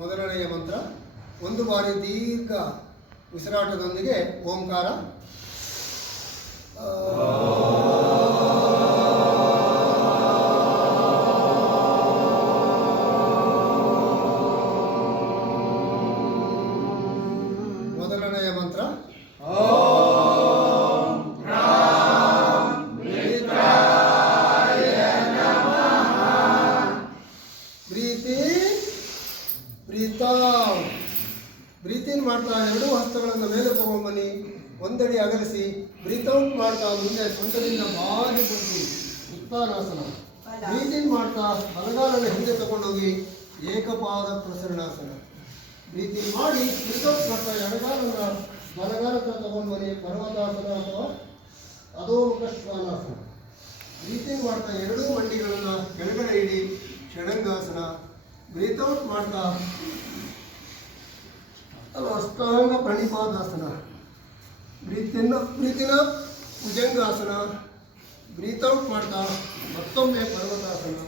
ಮೊದಲನೆಯ ಮಂತ್ರ ಒಂದು ಬಾರಿ ದೀರ್ಘ ಉಸಿರಾಟದೊಂದಿಗೆ ಓಂಕಾರ. ಮೊದಲನೆಯ ಮಂತ್ರ ಬ್ರೀತ್ ಇನ್ ಮಾಡ್ತಾ ಎರಡೂ ಹಸ್ತಗಳನ್ನು ಮೇಲೆ ತಗೊಂಡ್ಬನ್ನಿ, ಒಂದಡಿ ಅಗಲಿಸಿ. ಬ್ರೀತ್ ಔಟ್ ಮಾಡ್ತಾ ಮುಂದೆ ಸೊಂಟದಿಂದ ಬಾಗಿ ಬಂದು ಉತ್ಥಾನಾಸನ. ಬ್ರೀತ್ ಇನ್ ಮಾಡ್ತಾ ಬಲಗಾಲನ್ನು ಹಿಂದೆ ತಗೊಂಡೋಗಿ ಏಕಪಾದ ಪ್ರಸರಣಾಸನ. ಬ್ರೀತ್ ಇನ್ ಮಾಡಿ ಬ್ರೀತ್ ಔಟ್ ಮಾಡ್ತಾ ಎಡಗಾಲನ್ನು ಬಲಗಾಲಕ್ಕೆ ತಗೊಂಡ್ಬನ್ನಿ, ಪರ್ವತಾಸನ ಅಥವಾ ಅಧೋಮುಖ ಶ್ವಾನಾಸನ. ಬ್ರೀತ್ ಇನ್ ಮಾಡ್ತಾ ಎರಡೂ ಮಂಡಿಗಳನ್ನು ಕೆಳಗಡೆ ಇಡಿ, ಷಡಂಗಾಸನ. ಬ್ರೀತ್ ಔಟ್ ಮಾಡ್ತಾ ಅಷ್ಟಾಂಗ ಪ್ರಣಿಪಾದಾಸನ. ಬ್ರೀತಿನ ಭುಜಂಗಾಸನ. ಬ್ರೀತ್ ಔಟ್ ಮಾಡ್ತಾ ಮತ್ತೊಮ್ಮೆ ಪರ್ವತಾಸನ.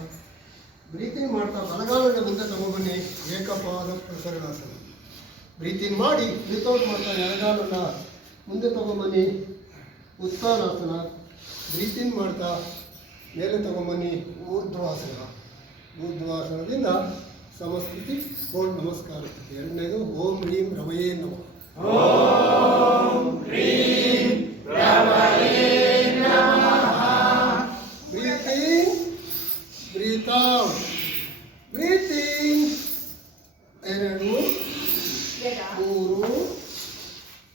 ಬ್ರೀತಿಂಗ್ ಮಾಡ್ತಾ ಬಲಗಾಲದ ಮುಂದೆ ತಗೊಂಡ್ಬನ್ನಿ, ಏಕಪಾದ ಪ್ರಸರಣಾಸನ. ಬ್ರೀತಿಂಗ್ ಮಾಡಿ ಬ್ರೀತ್ ಔಟ್ ಮಾಡ್ತಾ ಎಡಗಾಲನ್ನ ಮುಂದೆ ತಗೊಂಡ್ಬನ್ನಿ, ಉತ್ಥಾನಾಸನ. ಬ್ರೀತಿಂಗ್ ಮಾಡ್ತಾ ಮೇಲೆ ತಗೊಂಡ್ಬನ್ನಿ, ಊರ್ಧ್ವಾಸನ. ಊರ್ಧ್ವಾಸನದಿಂದ ಸಮಸ್ಥಿತಿ ಓಂ ನಮಸ್ಕಾರ. ಎರಡನೇದು ಓಂ ಹ್ರೀಂ ರಮಯೇ ನಮಃ. ಓಂ ಹ್ರೀಂ ರಮಯೇ ನಮಃ. Breathe in, breathe out. Breathe ಇನ್ 2 3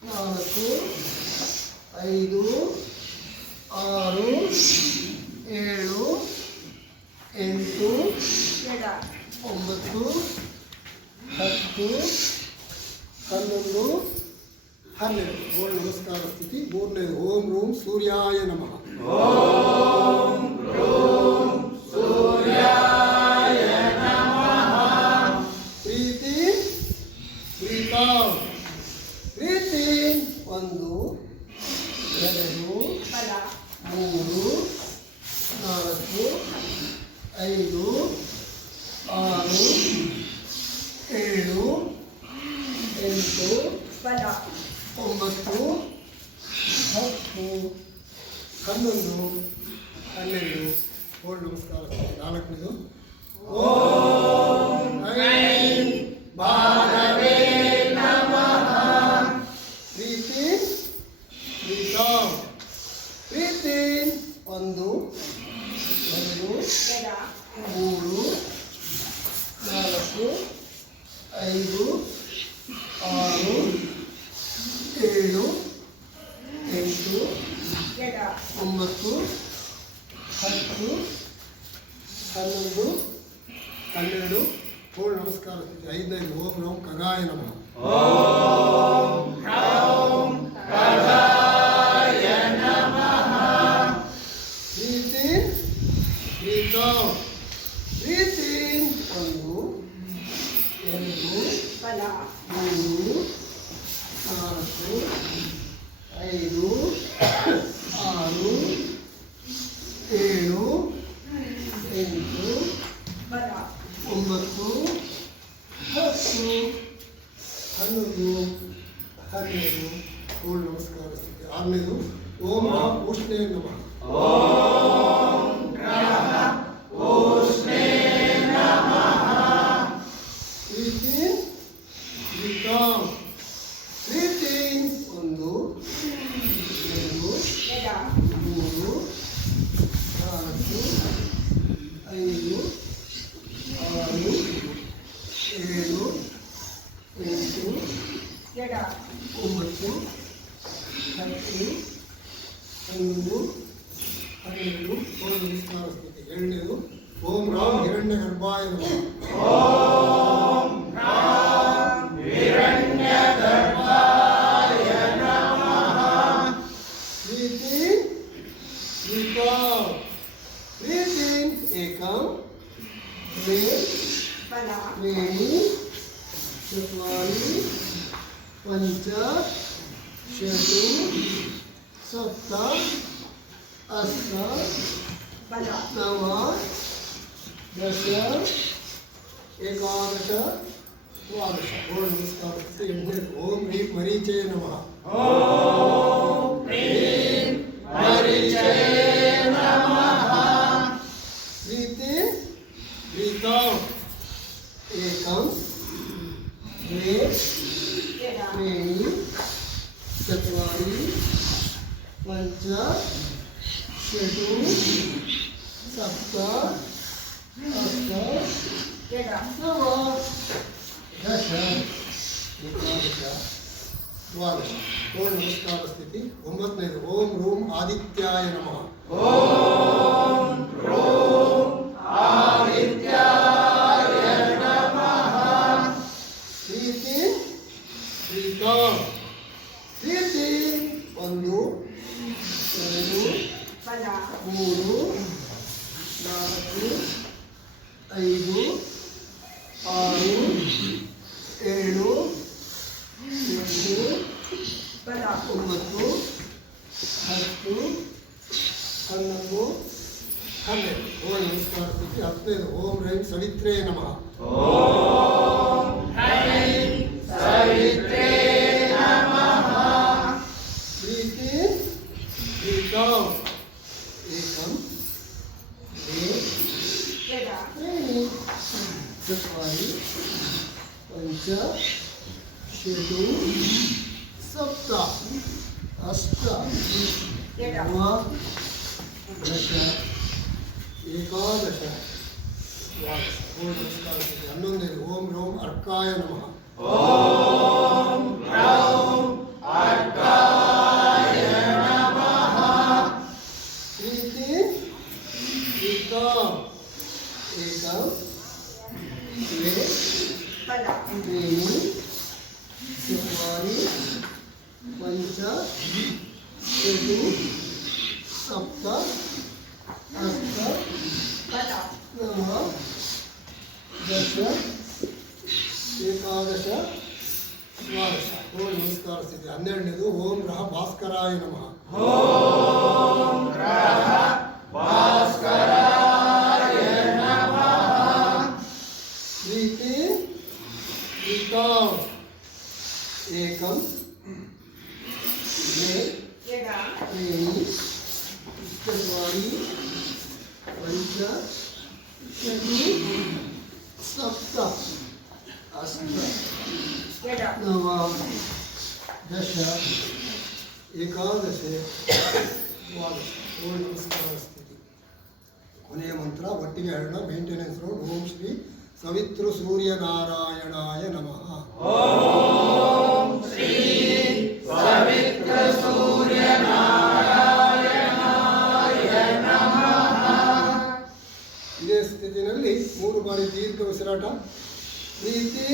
4 5 6 7 8 9 10 11 12. ಗೋಲ್ ನಮಸ್ಕಾರ ಸ್ಥಿತಿ. ಮೂರನೇದು ಓಂ ರೂಂ ಸೂರ್ಯಾಯ ನಮಃ. ಓಂ ರೂಂ ಸೂರ್ಯಾಯ ನಮಃ. Breathe in, breathe out. Breathe ಇನ್ 1 2 3 4 5 6 7 8 9 10 11 12. ಓಂ ನಮಸ್ಕಾರ. ನಾಲ್ಕನೇದು ಓಂ ಐಂ ಭಾರವೇ ನಮಃ. Breathe in, breathe out. Breathe ಇನ್ 1 2 3 4 5 6 7 8 9 10 11 12. ಓಂ ನಮಸ್ಕಾರ ಸ್ಥಿತಿ. ಐದನೇದು ಓಂ ರೌಂ ಖಗಾಯ ನಮಃ. ಓಂ ರೌಂ ಖಗಾಯ ನಮಃ. Breathe in, breathe out. Breathe ಇನ್ 1 2 3 4 5 6 7 8 9 10 11 12. ಓಂ ನಮಸ್ಕಾರ ಸ್ಥಿತಿ. ಆರನೇದು ಓಂ ಉಷ್ಣೇ ನಮಃ. ಓಂ ಉಷ್ಣೇ ನಮಃ. Breathe in, breathe out. Breathe ಇನ್ 1 2 3 4 5 6 7 8 9 10 11 12. ಓಂ ನಮಸ್ಕಾರ ಸ್ಥಿತಿ. ಎರಡನೇದು ಓಂ ರಾಮ್ ಹಿರಣ್ಯ ಗರ್ಭಾಯ ನಮಃ. ಓಂ ರಾಮ್ ಹಿರಣ್ಯ ಗರ್ಭಾಯ ನಮಃ. Breathe in, breathe out. Breathe ಇನ್ ಏಕಂ ದ್ವೇ ತ್ರೀಣಿ ಚತ್ವಾರಿ ಪಂಚ ಷಟ್ ಸಪ್ತ ಅಷ್ಟ ನವ ದಶ एकादश ದ್ವಾದಶ. ಓಂ ನಮಸ್ಕಾರ. ಓಂ ಹ್ರೀಂ ಮರೀಚಯ ನಮಃ. ಪ್ರೀತಿ ಪ್ರೀತಂ ಏಕಂ द्वे त्रीणि चत्वारि पञ्च षट् सप्त अष्ट नव दश एकादश द्वादश. ओम नमस्कार स्थिति. ಒಂಬತ್ತನೇದು ಓಂ ರೂಂ ಆದಿತ್ಯಾಯ ನಮಃ. ಓಂ ರೂಂ ಆದಿತ್ಯಾಯ ನಮಃ. ಪ್ರೀತಿ ಪ್ರೀತಂ ಪ್ರೀತಿ ಒಂದು ಎರಡು ಮೂರು ನಾಲ್ಕು ಐದು ಆರು ಏಳು ಎಂಟು ಒಂಬತ್ತು ಹತ್ತು ಹನ್ನೊಂದು ಹನ್ನೆರಡು. ಓಂ ನಮಸ್ಕಾರ ಸ್ಥಿತಿ. ಹತ್ತನೇದು ಓಂ ರೈಂ ಸವಿತ್ರೇ ನಮಃ. ಓಂ ರೈಂ ಸವಿತ್ರೇ ನಮಃ. ಪ್ರೀತಿ ಪ್ರೀತಂ ಏಕಂ द्वे त्रीणि चत्वारि पञ्च षट् सप्त अष्ट नव दश एकादश द्वादश. ओम नमस्कार. हन्नೊಂದನೇದು ಓಂ ರೋಂ ಅರ್ಕಾಯ ನಮಃ. ಓಂ ರೌಂ ಅರ್ಕಾಯ ನಮಃ. ಪ್ರೀತಿ ಪ್ರೀತಂ ಏಕಂ द्वे त्रीणि चत्वारि पञ्च षट् सप्त अष्ट नव दश एकादश द्वादश. ಓಂ ನಮಸ್ಕಾರ ಸ್ಥಿತಿ. ಹನ್ನೆರಡನೇದು ಓಂ ರಹ ಭಾಸ್ಕರಾಯ ನಮಃ. ಓಂ ರಹ ಭಾಸ್ಕರಾಯ ನಮಃ. ಪ್ರೀತಿ ಪ್ರೀತಂ ಏಕಂ द्वे त्रीणि चत्वारि पञ्च षट् सप्त अष्ट नव दश एकादश द्वादश. ಓಂ ನಮಸ್ಕಾರ ಸ್ಥಿತಿ. ಕೊನೆಯ ಮಂತ್ರ ಒಟ್ಟಿಗೆ ಹೇಳೋಣ. Maintenance road. ಓಂ ಶ್ರೀ ಸವಿತೃ ಸೂರ್ಯನಾರಾಯಣಾಯ ನಮಃ. ಓಂ ಶ್ರೀ ಸವಿತೃ ಸೂರ್ಯನಾರಾಯಣಾಯ ನಮಃ. ಇದೇ ಸ್ಥಿತಿನಲ್ಲಿ 3 ಬಾರಿ ದೀರ್ಘ ಉಸಿರಾಟ. ಪ್ರೀತಿ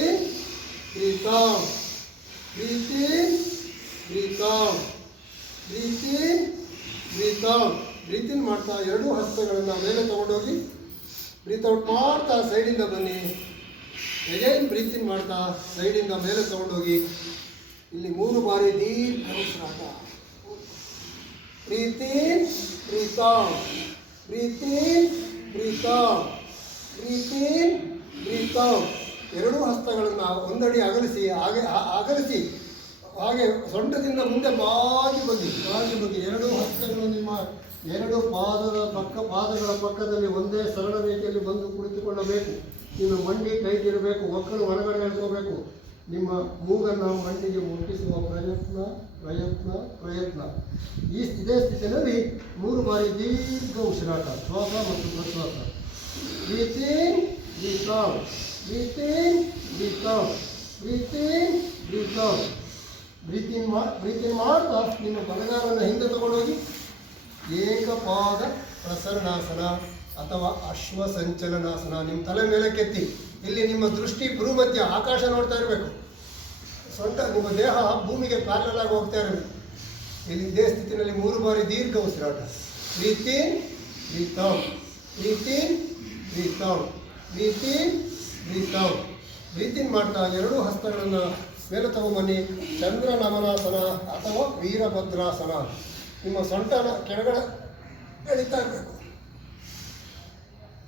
ಪ್ರೀತಂ ಪ್ರೀತಿ ಪ್ರೀತಂ ಪ್ರೀತಿ ಪ್ರೀತಂ. ಬ್ರೀತಿನ್ ಮಾಡ್ತಾ ಎರಡೂ ಹಸ್ತಗಳನ್ನು ಮೇಲೆ ತಗೊಂಡೋಗಿ ಬ್ರೀತ್ ಔಟ್ ಮಾಡ್ತಾ ಸೈಡಿಂದ ಬನ್ನಿ. ಅಗೇನ್ ಬ್ರೀತಿನ್ ಮಾಡ್ತಾ ಸೈಡಿಂದ ಮೇಲೆ ತಗೊಂಡೋಗಿ ಇಲ್ಲಿ 3 ಬಾರಿ ದೀರ್ಘ ಉಸಿರಾಟ. ಪ್ರೀತಿ ಪ್ರೀತಂ ಪ್ರೀತಿ ಪ್ರೀತಂ ಪ್ರೀತಿ ಪ್ರೀತಂ. ಎರಡೂ ಹಸ್ತಗಳನ್ನು ಒಂದಡಿ ಅಗಲಿಸಿ ಹಾಗೆ ಸೊಂಟದಿಂದ ಮುಂದೆ ಬಾಗಿ ಬಗ್ಗಿ ಎರಡೂ ಹಸ್ತಗಳು ನಿಮ್ಮ ಎರಡು ಪಾದಗಳ ಪಕ್ಕದಲ್ಲಿ ಒಂದೇ ಸರಳ ರೀತಿಯಲ್ಲಿ ಬಂದು ಕುಳಿತುಕೊಳ್ಳಬೇಕು. ನಿಮ್ಮ ಮಂಡಿ ಟೈಟ್ ಇರಬೇಕು. ಮಕ್ಕಳು ಒಳಗಡೆ ಹೇಳ್ಕೋಬೇಕು. ನಿಮ್ಮ ಮೂಗನ್ನು ಮಂಡಿಗೆ ಮುಟ್ಟಿಸುವ ಪ್ರಯತ್ನ. ಇದೇ ಸ್ಥಿತಿಯಲ್ಲಿ 3 ಬಾರಿ ದೀರ್ಘ ಉಸಿರಾಟ, ಶ್ವಾಸ ಮತ್ತು ಪ್ರಶ್ವಾಸ. ಪ್ರೀತಿ ಪ್ರೀತಂ ಪ್ರೀತಿ ಪ್ರೀತಂ ಪ್ರೀತಿ ಪ್ರೀತಂ. ಬ್ರೀತಿಂಗ್ ಮಾಡ್ತಾ ನಿಮ್ಮ ಬಲಗಾಲನ್ನು ಹಿಂದೆ ತಗೊಂಡೋಗಿ ಏಕಪಾದ ಪ್ರಸರಣಾಸನ ಅಥವಾ ಅಶ್ವಸಂಚಲನಾಸನ. ನಿಮ್ಮ ತಲೆ ಮೇಲೆ ಕೆತ್ತಿ ಇಲ್ಲಿ ನಿಮ್ಮ ದೃಷ್ಟಿ ಭ್ರೂಮಧ್ಯ ಆಕಾಶ ನೋಡ್ತಾ ಇರಬೇಕು. ಸೊಂಟ ನಿಮ್ಮ ದೇಹ ಭೂಮಿಗೆ ಪ್ಯಾರಲಲ್ ಆಗಿ ಹೋಗ್ತಾ ಇರಬೇಕು. ಇಲ್ಲಿ ಇದೇ ಸ್ಥಿತಿನಲ್ಲಿ 3 ಬಾರಿ ದೀರ್ಘ ಉಸಿರಾಟ. ಪ್ರೀತಿ ಪ್ರೀತಂ ಪ್ರೀತಿ ಪ್ರೀತಂ ಪ್ರೀತಿ ಪ್ರೀತಂ. ಬ್ರೀತಿಂಗ್ ಮಾಡ್ತಾ ಎರಡೂ ಹಸ್ತಗಳನ್ನು ಮೇಲೆ ತಗೊಂಬನ್ನಿ. ಚಂದ್ರ ನಮನಾಸನ ಅಥವಾ ವೀರಭದ್ರಾಸನ. ನಿಮ್ಮ ಸೊಂಟನ ಕೆಳಗಡೆ ಎಳಿತಾ ಇರಬೇಕು.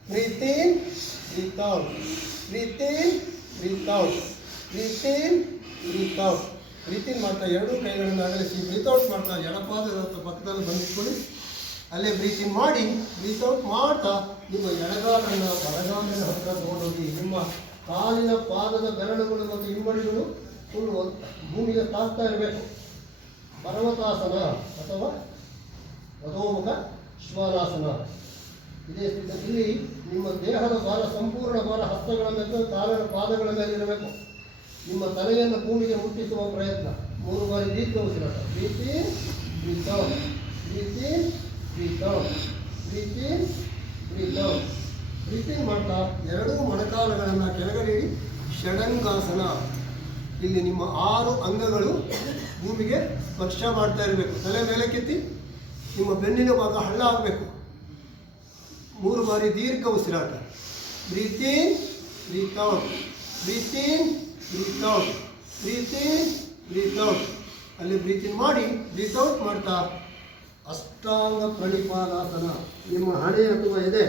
ಪ್ರೀತಿ ಪ್ರೀತಂ ಪ್ರೀತಿ Preetham breathe in breathe out. Breathe ಇನ್ ಮಾಡ್ತಾ ಎರಡೂ ಕೈಗಳನ್ನು ಅಗಲಿಸಿ ಬ್ರೀತ್ ಔಟ್ ಮಾಡ್ತಾ ಎಡಪಾದದ ಪಕ್ಕದಲ್ಲಿ ಬಂದಿಟ್ಕೊಳ್ಳಿ. ಅಲ್ಲೇ ಬ್ರೀತ್ ಇನ್ ಮಾಡಿ ಬ್ರೀತ್ ಔಟ್ ಮಾಡ್ತಾ ನಿಮ್ಮ ಎಡಗಾಲನ್ನು ಬಲಗಾಲಿನ ಹತ್ತಿರ ತಗೊಂಡೋಗಿ ನಿಮ್ಮ ಕಾಲಿನ ಪಾದದ ಬೆರಳುಗಳು ಮತ್ತು ಹಿಮ್ಮಡಿಗಳು ಫುಲ್ ಭೂಮಿಗೆ ತಾಗ್ತಾ ಇರಬೇಕು. ಪರ್ವತಾಸನ ಅಥವಾ ಅಧೋಮುಖ ಶ್ವಾನಾಸನ. ಇದೇ ಸ್ಥಿತಿ. ಇಲ್ಲಿ ನಿಮ್ಮ ದೇಹದ ಭಾರ, ಸಂಪೂರ್ಣ ಭಾರ ಹಸ್ತಗಳ ಮೇಲೆ, ಕಾಲಿನ ಪಾದಗಳ ಮೇಲೆ ಇರಬೇಕು. ನಿಮ್ಮ ತಲೆಯನ್ನು ಭೂಮಿಗೆ ಮುಟ್ಟಿಸುವ ಪ್ರಯತ್ನ. 3 ಬಾರಿ ದೀರ್ಘ ಉಸಿರಾಟ. Breathe in breathe out, breathe in breathe out, breathe in breathe out. Breathe ಇನ್ ಮಾಡ್ತಾ ಎರಡೂ ಮೊಣಕಾಲುಗಳನ್ನು ಕೆಳಗಡೆ ಇಡಿ. ಷಡಂಗಾಸನ. ಇಲ್ಲಿ ನಿಮ್ಮ 6 ಅಂಗಗಳು ಭೂಮಿಗೆ ಸ್ಪರ್ಶ ಮಾಡ್ತಾ ಇರಬೇಕು. ತಲೆ ಮೇಲೆ ಕೆತ್ತಿ ನಿಮ್ಮ ಬೆನ್ನಿನ ಭಾಗ ಹಳ್ಳ ಆಗಬೇಕು. 3 ಬಾರಿ ದೀರ್ಘ ಉಸಿರಾಟ. Breathe in breathe out, breathe in breathe out, breathe in breathe out. ಅಲ್ಲಿ ಬ್ರೀತ್ ಇನ್ ಮಾಡಿ ಬ್ರೀತ್ ಔಟ್ ಮಾಡ್ತಾ ಅಷ್ಟಾಂಗ ಪ್ರಣಿಪಾದಾಸನ. ನಿಮ್ಮ ಹಣೆ ಅಥವಾ ಎದೆ,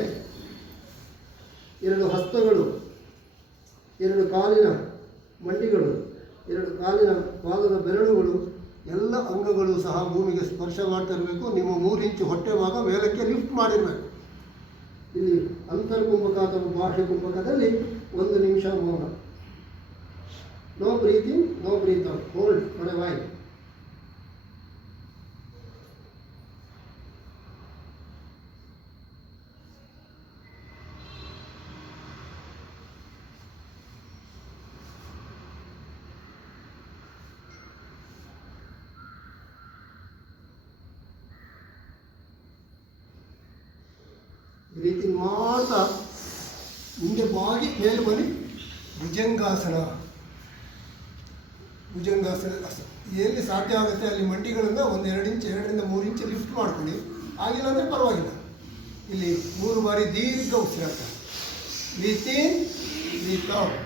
2 ಹಸ್ತಗಳು, 2 ಕಾಲಿನ ಮಂಡಿಗಳು, 2 ಕಾಲಿನ ಪಾದದ ಬೆರಳುಗಳು, ಎಲ್ಲ ಅಂಗಗಳು ಸಹ ಭೂಮಿಗೆ ಸ್ಪರ್ಶ ಮಾಡ್ತಾ ಇರಬೇಕು. ನಿಮ್ಮ 3 ಇಂಚು ಹೊಟ್ಟೆ ಭಾಗ ಮೇಲಕ್ಕೆ ಲಿಫ್ಟ್ ಮಾಡಿರಬೇಕು. ಇಲ್ಲಿ ಅಂತರ್ಕುಂಭಕ ಅಥವಾ ಬಾಹ್ಯ ಕುಂಭಕದಲ್ಲಿ 1 ನಿಮಿಷ ಮೌನ. No breathing, no breath out. Hold for a while. Breathing ಮಾಡ್ತಾ ಮುಂದೆ ಬಾಗಿ ಮೇಲೆ ಬನ್ನಿ. ಭುಜಂಗಾಸನ. ಭುಜಂಗಾಸನ ಎಲ್ಲಿ ಸಾಧ್ಯ ಆಗುತ್ತೆ ಅಲ್ಲಿ ಮಂಡಿಗಳನ್ನು 1-2 ಇಂಚ್, 2ರಿಂದ 3 ಇಂಚ್ ಲಿಫ್ಟ್ ಮಾಡ್ಕೊಳ್ಳಿ. ಆಗಿಲ್ಲ ಅಂದರೆ ಪರವಾಗಿಲ್ಲ. ಇಲ್ಲಿ 3 ಬಾರಿ ದೀರ್ಘ ಉಸಿರಾಟ. Breathe in breathe out,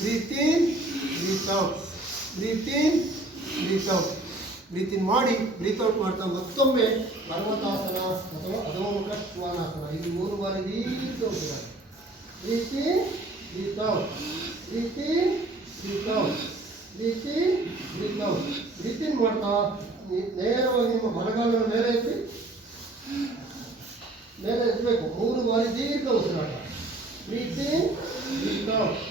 breathe in breathe out, breathe in breathe out. Breathe ಇನ್ ಮಾಡಿ ಬ್ರೀತ್ ಔಟ್ ಮಾಡ್ತಾ ಮತ್ತೊಮ್ಮೆ ಪರ್ವತಾಸನ ಅಥವಾ ಅಧೋಮುಖ ಶ್ವಾನಾಸನ. ಇಲ್ಲಿ 3 ಬಾರಿ ದೀರ್ಘ ಉಸಿರಾಟ. Breathe in breathe out, breathe in breathe out, breathe in breathe out. Breathe ಇನ್ ಮಾಡ್ತಾ ನೇರವಾಗಿ ನಿಮ್ಮ ಬಲಗಾಲನ ಮೇಲೆ ಎತ್ತಿ, ಮೇಲೆ ಎತ್ತಬೇಕು. 3 ಬಾರಿ ದೀರ್ಘ ಉಸಿರಾಟ. Breathe in breathe out,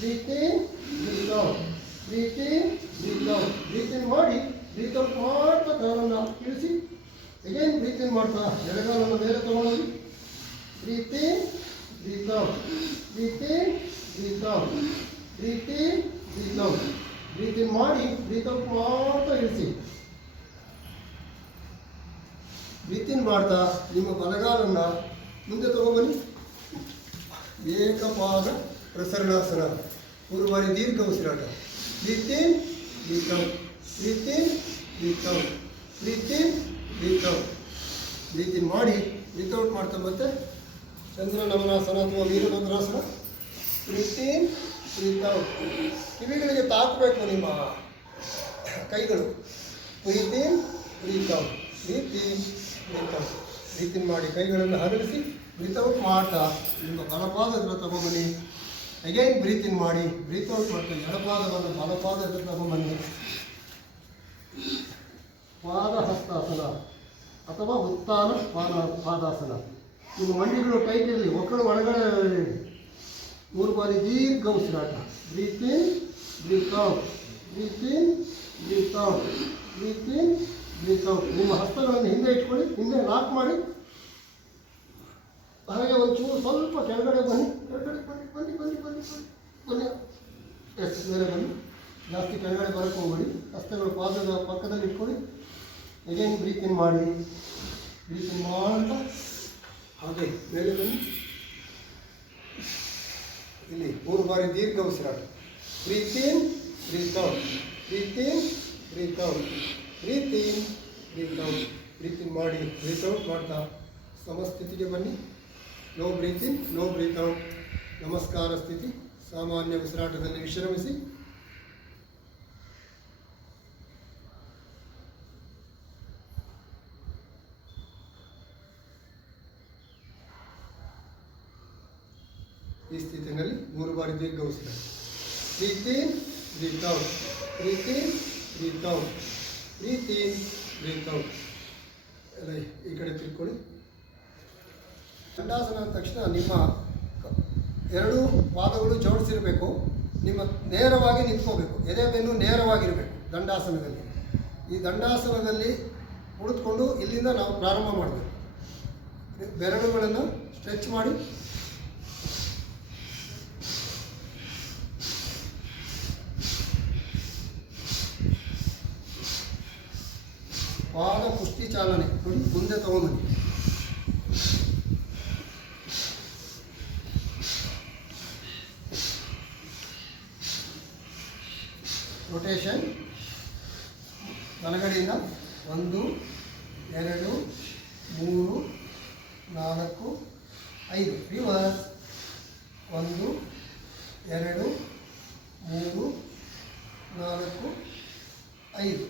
breathe in breathe out, breathe in breathe out. Breathe ಇನ್ ಮಾಡಿ ಬ್ರೀತ್ ಔಟ್ ಮಾಡ್ತಾ ಕಾಲನ್ನು ಇಳಿಸಿ. ಅಗೇನ್ ಬ್ರೀತ್ ಇನ್ ಮಾಡ್ತಾ ಎಡಗಾಲನ್ನು ಮೇಲೆ ತಗೊಂಡೋಗಿ breathe in breathe out, breathe in breathe out, breathe in breathe out. Breathe ಇನ್ ಮಾಡಿ ಬ್ರೀತ್ ಔಟ್ ಮಾಡ್ತಾ ಇಳಿಸಿ. ಬ್ರೀತ್ ಇನ್ ಮಾಡ್ತಾ ನಿಮ್ಮ ಬಲಗಾಲನ್ನು ಮುಂದೆ ತಗೊಂಡ್ಬನ್ನಿ. ಏಕಪಾದ ಪ್ರಸರಣಾಸನ. 3 ಬಾರಿ ದೀರ್ಘ ಉಸಿರಾಟ. Breathe in breathe out, breathe in breathe out, breathe in breathe out. Breathe ಇನ್ ಮಾಡಿ ಬ್ರೀತ್ ಔಟ್ ಮಾಡ್ತಾ ಮತ್ತೆ ಚಂದ್ರ ನಮನಾಸನ ಅಥವಾ Virabhadrasana. Breathe in breathe out. ಕಿವಿಗಳಿಗೆ ತಾಕಬೇಕು ನಿಮ್ಮ ಕೈಗಳು. Breathe in breathe out, breathe in breathe out. Breathe ಇನ್ ಮಾಡಿ ಕೈಗಳನ್ನು ಹರಡಿಸಿ ಬ್ರೀತ್ ಔಟ್ ಮಾಡ್ತಾ ನಿಮ್ಮ ಬಲಪಾದ ಹತ್ರ ತಗೊಂಬನ್ನಿ. ಅಗೈನ್ ಬ್ರೀತ್ ಇನ್ ಮಾಡಿ ಬ್ರೀತ್ ಔಟ್ ಮಾಡ್ತಾ ಎಡಪಾದವನ್ನು ಬಲಪಾದ ಹತ್ರ ತಗೊಂಬನ್ನಿ. ಪಾದಹಸ್ತಾಸನ ಅಥವಾ ಉತ್ಥಾನ ಪಾದಾಸನ. ನಿಮ್ಮ ಮಂಡಿಗಳು ಟೈಟ್ ಇರಲಿ, ಒಕ್ಕಳು ಒಳಗಡೆ 3 ಬಾರಿ ದೀರ್ಘ ಉಸಿರಾಟ. Breathe in breathe out, breathe in breathe out, breathe in breathe out. ನಿಮ್ಮ ಹಸ್ತಗಳನ್ನು ಹಿಂದೆ ಇಟ್ಕೊಳ್ಳಿ, ಹಿಂದೆ ಲಾಕ್ ಮಾಡಿ. ಹಾಗೆ ಒಂಚೂರು ಸ್ವಲ್ಪ ಕೆಳಗಡೆ ಬನ್ನಿ, ಕೆಳಗಡೆ ಬನ್ನಿ ಬನ್ನಿ ಬನ್ನಿ ಬನ್ನಿ ಬನ್ನಿ. ಎಸ್, ಮೇಲೆ ಬನ್ನಿ. ಜಾಸ್ತಿ ಕೆಳಗಡೆ ಬರೋಕ್ಕೆ ಹೋಗಬೇಡಿ. ಹಸ್ತಗಳು ಪಾದದ ಪಕ್ಕದಲ್ಲಿ ಇಟ್ಕೊಳ್ಳಿ. ಅಗೇನ್ ಬ್ರೀತ್ ಇನ್ ಮಾಡಿ ಬ್ರೀತ್ ಇನ್ ಮಾಡ್ತಾ ಹಾಗೆ ಮೇಲೆ ಬನ್ನಿ. ಇಲ್ಲಿ 3 ಬಾರಿ ದೀರ್ಘ ಉಸಿರಾಟ. Breathe in breathe out, breathe in breathe out, breathe in breathe out. Breathe ಇನ್ ಮಾಡಿ ಬ್ರೀತ್ ಔಟ್ ಮಾಡ್ತಾ ಸಮಸ್ಥಿತಿಗೆ ಬನ್ನಿ. ನೋ ಬ್ರೀತ್ ಇನ್, ನೋ ಬ್ರೀತ್ ಔಟ್. ನಮಸ್ಕಾರ ಸ್ಥಿತಿ. ಸಾಮಾನ್ಯ ಉಸಿರಾಟದಲ್ಲಿ ವಿಶ್ರಮಿಸಿ. ಈ ಸ್ಥಿತಿಯಲ್ಲಿ 3 ಬಾರಿ ದೀರ್ಘ ಉಸಿರಾಟ. Breathe in breathe out. Breathe in, breathe out, breathe in, breathe out. ಎಲ್ಲ ಈ ಕಡೆ ತಿಳ್ಕೊಳ್ಳಿ. ದಂಡಾಸನ ಅಂದ ತಕ್ಷಣ ನಿಮ್ಮ ಎರಡೂ ಪಾದಗಳು ಜೋಡಿಸಿರಬೇಕು. ನಿಮ್ಮ ನೇರವಾಗಿ ನಿಂತ್ಕೋಬೇಕು. ಎದೆ ಬೆನ್ನು ನೇರವಾಗಿರಬೇಕು ದಂಡಾಸನದಲ್ಲಿ. ಈ ದಂಡಾಸನದಲ್ಲಿ ಕುಳಿತುಕೊಂಡು ಇಲ್ಲಿಂದ ನಾವು ಪ್ರಾರಂಭ ಮಾಡಬೇಕು. ಬೆರಳುಗಳನ್ನು ಸ್ಟ್ರೆಚ್ ಮಾಡಿ ಪಾದ ಪುಷ್ಟಿ ಚಾಲನೆ ನೋಡಿ, ಮುಂದೆ ತಗೊಂಡ್ಬನ್ನಿ. ರೊಟೇಷನ್ ಬಲಗಡೆಯಿಂದ 1 2 3 4 5. ರಿವರ್ಸ್ 1 2 3 4 5.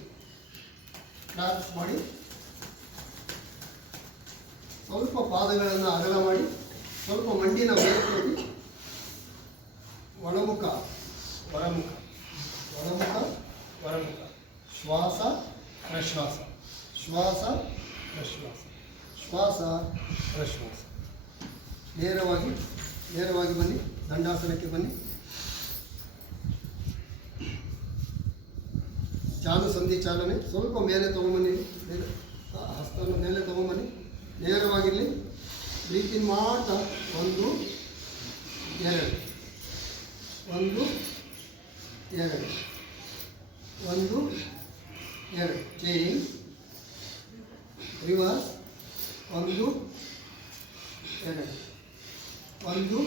ಕ್ಲಾಸ್ ಮಾಡಿ. ಸ್ವಲ್ಪ ಪಾದಗಳನ್ನು ಅಗಲ ಮಾಡಿ, ಸ್ವಲ್ಪ ಮಂಡಿನ ಮೇಲೆ ಹೋಗಿ. ಒಳಮುಖ ಹೊರಮುಖ, ಒಳಮುಖ ಹೊರಮುಖ. ಶ್ವಾಸ ಪ್ರಶ್ವಾಸ, ಶ್ವಾಸ ಪ್ರಶ್ವಾಸ, ಶ್ವಾಸ ಪ್ರಶ್ವಾಸ. ನೇರವಾಗಿ ಬನ್ನಿ. ದಂಡಾಸನಕ್ಕೆ ಬನ್ನಿ. ಜಾನು ಸಂಧಿ ಚಾಲನೆ. ಸ್ವಲ್ಪ ಮೇಲೆ ತೊಗೊಂಬನ್ನಿ. ಹಸ್ತವನ್ನು ಮೇಲೆ ತೊಗೊಂಬನ್ನಿ. ನೇರವಾಗಿರಲಿ. ಬ್ರೀತ್ ಇನ್ ಮಾಡ್ತಾ 1 2 1 2 1 2. ಚೇಂಜ್. ರಿವರ್ಸ್ 1 2 1 2.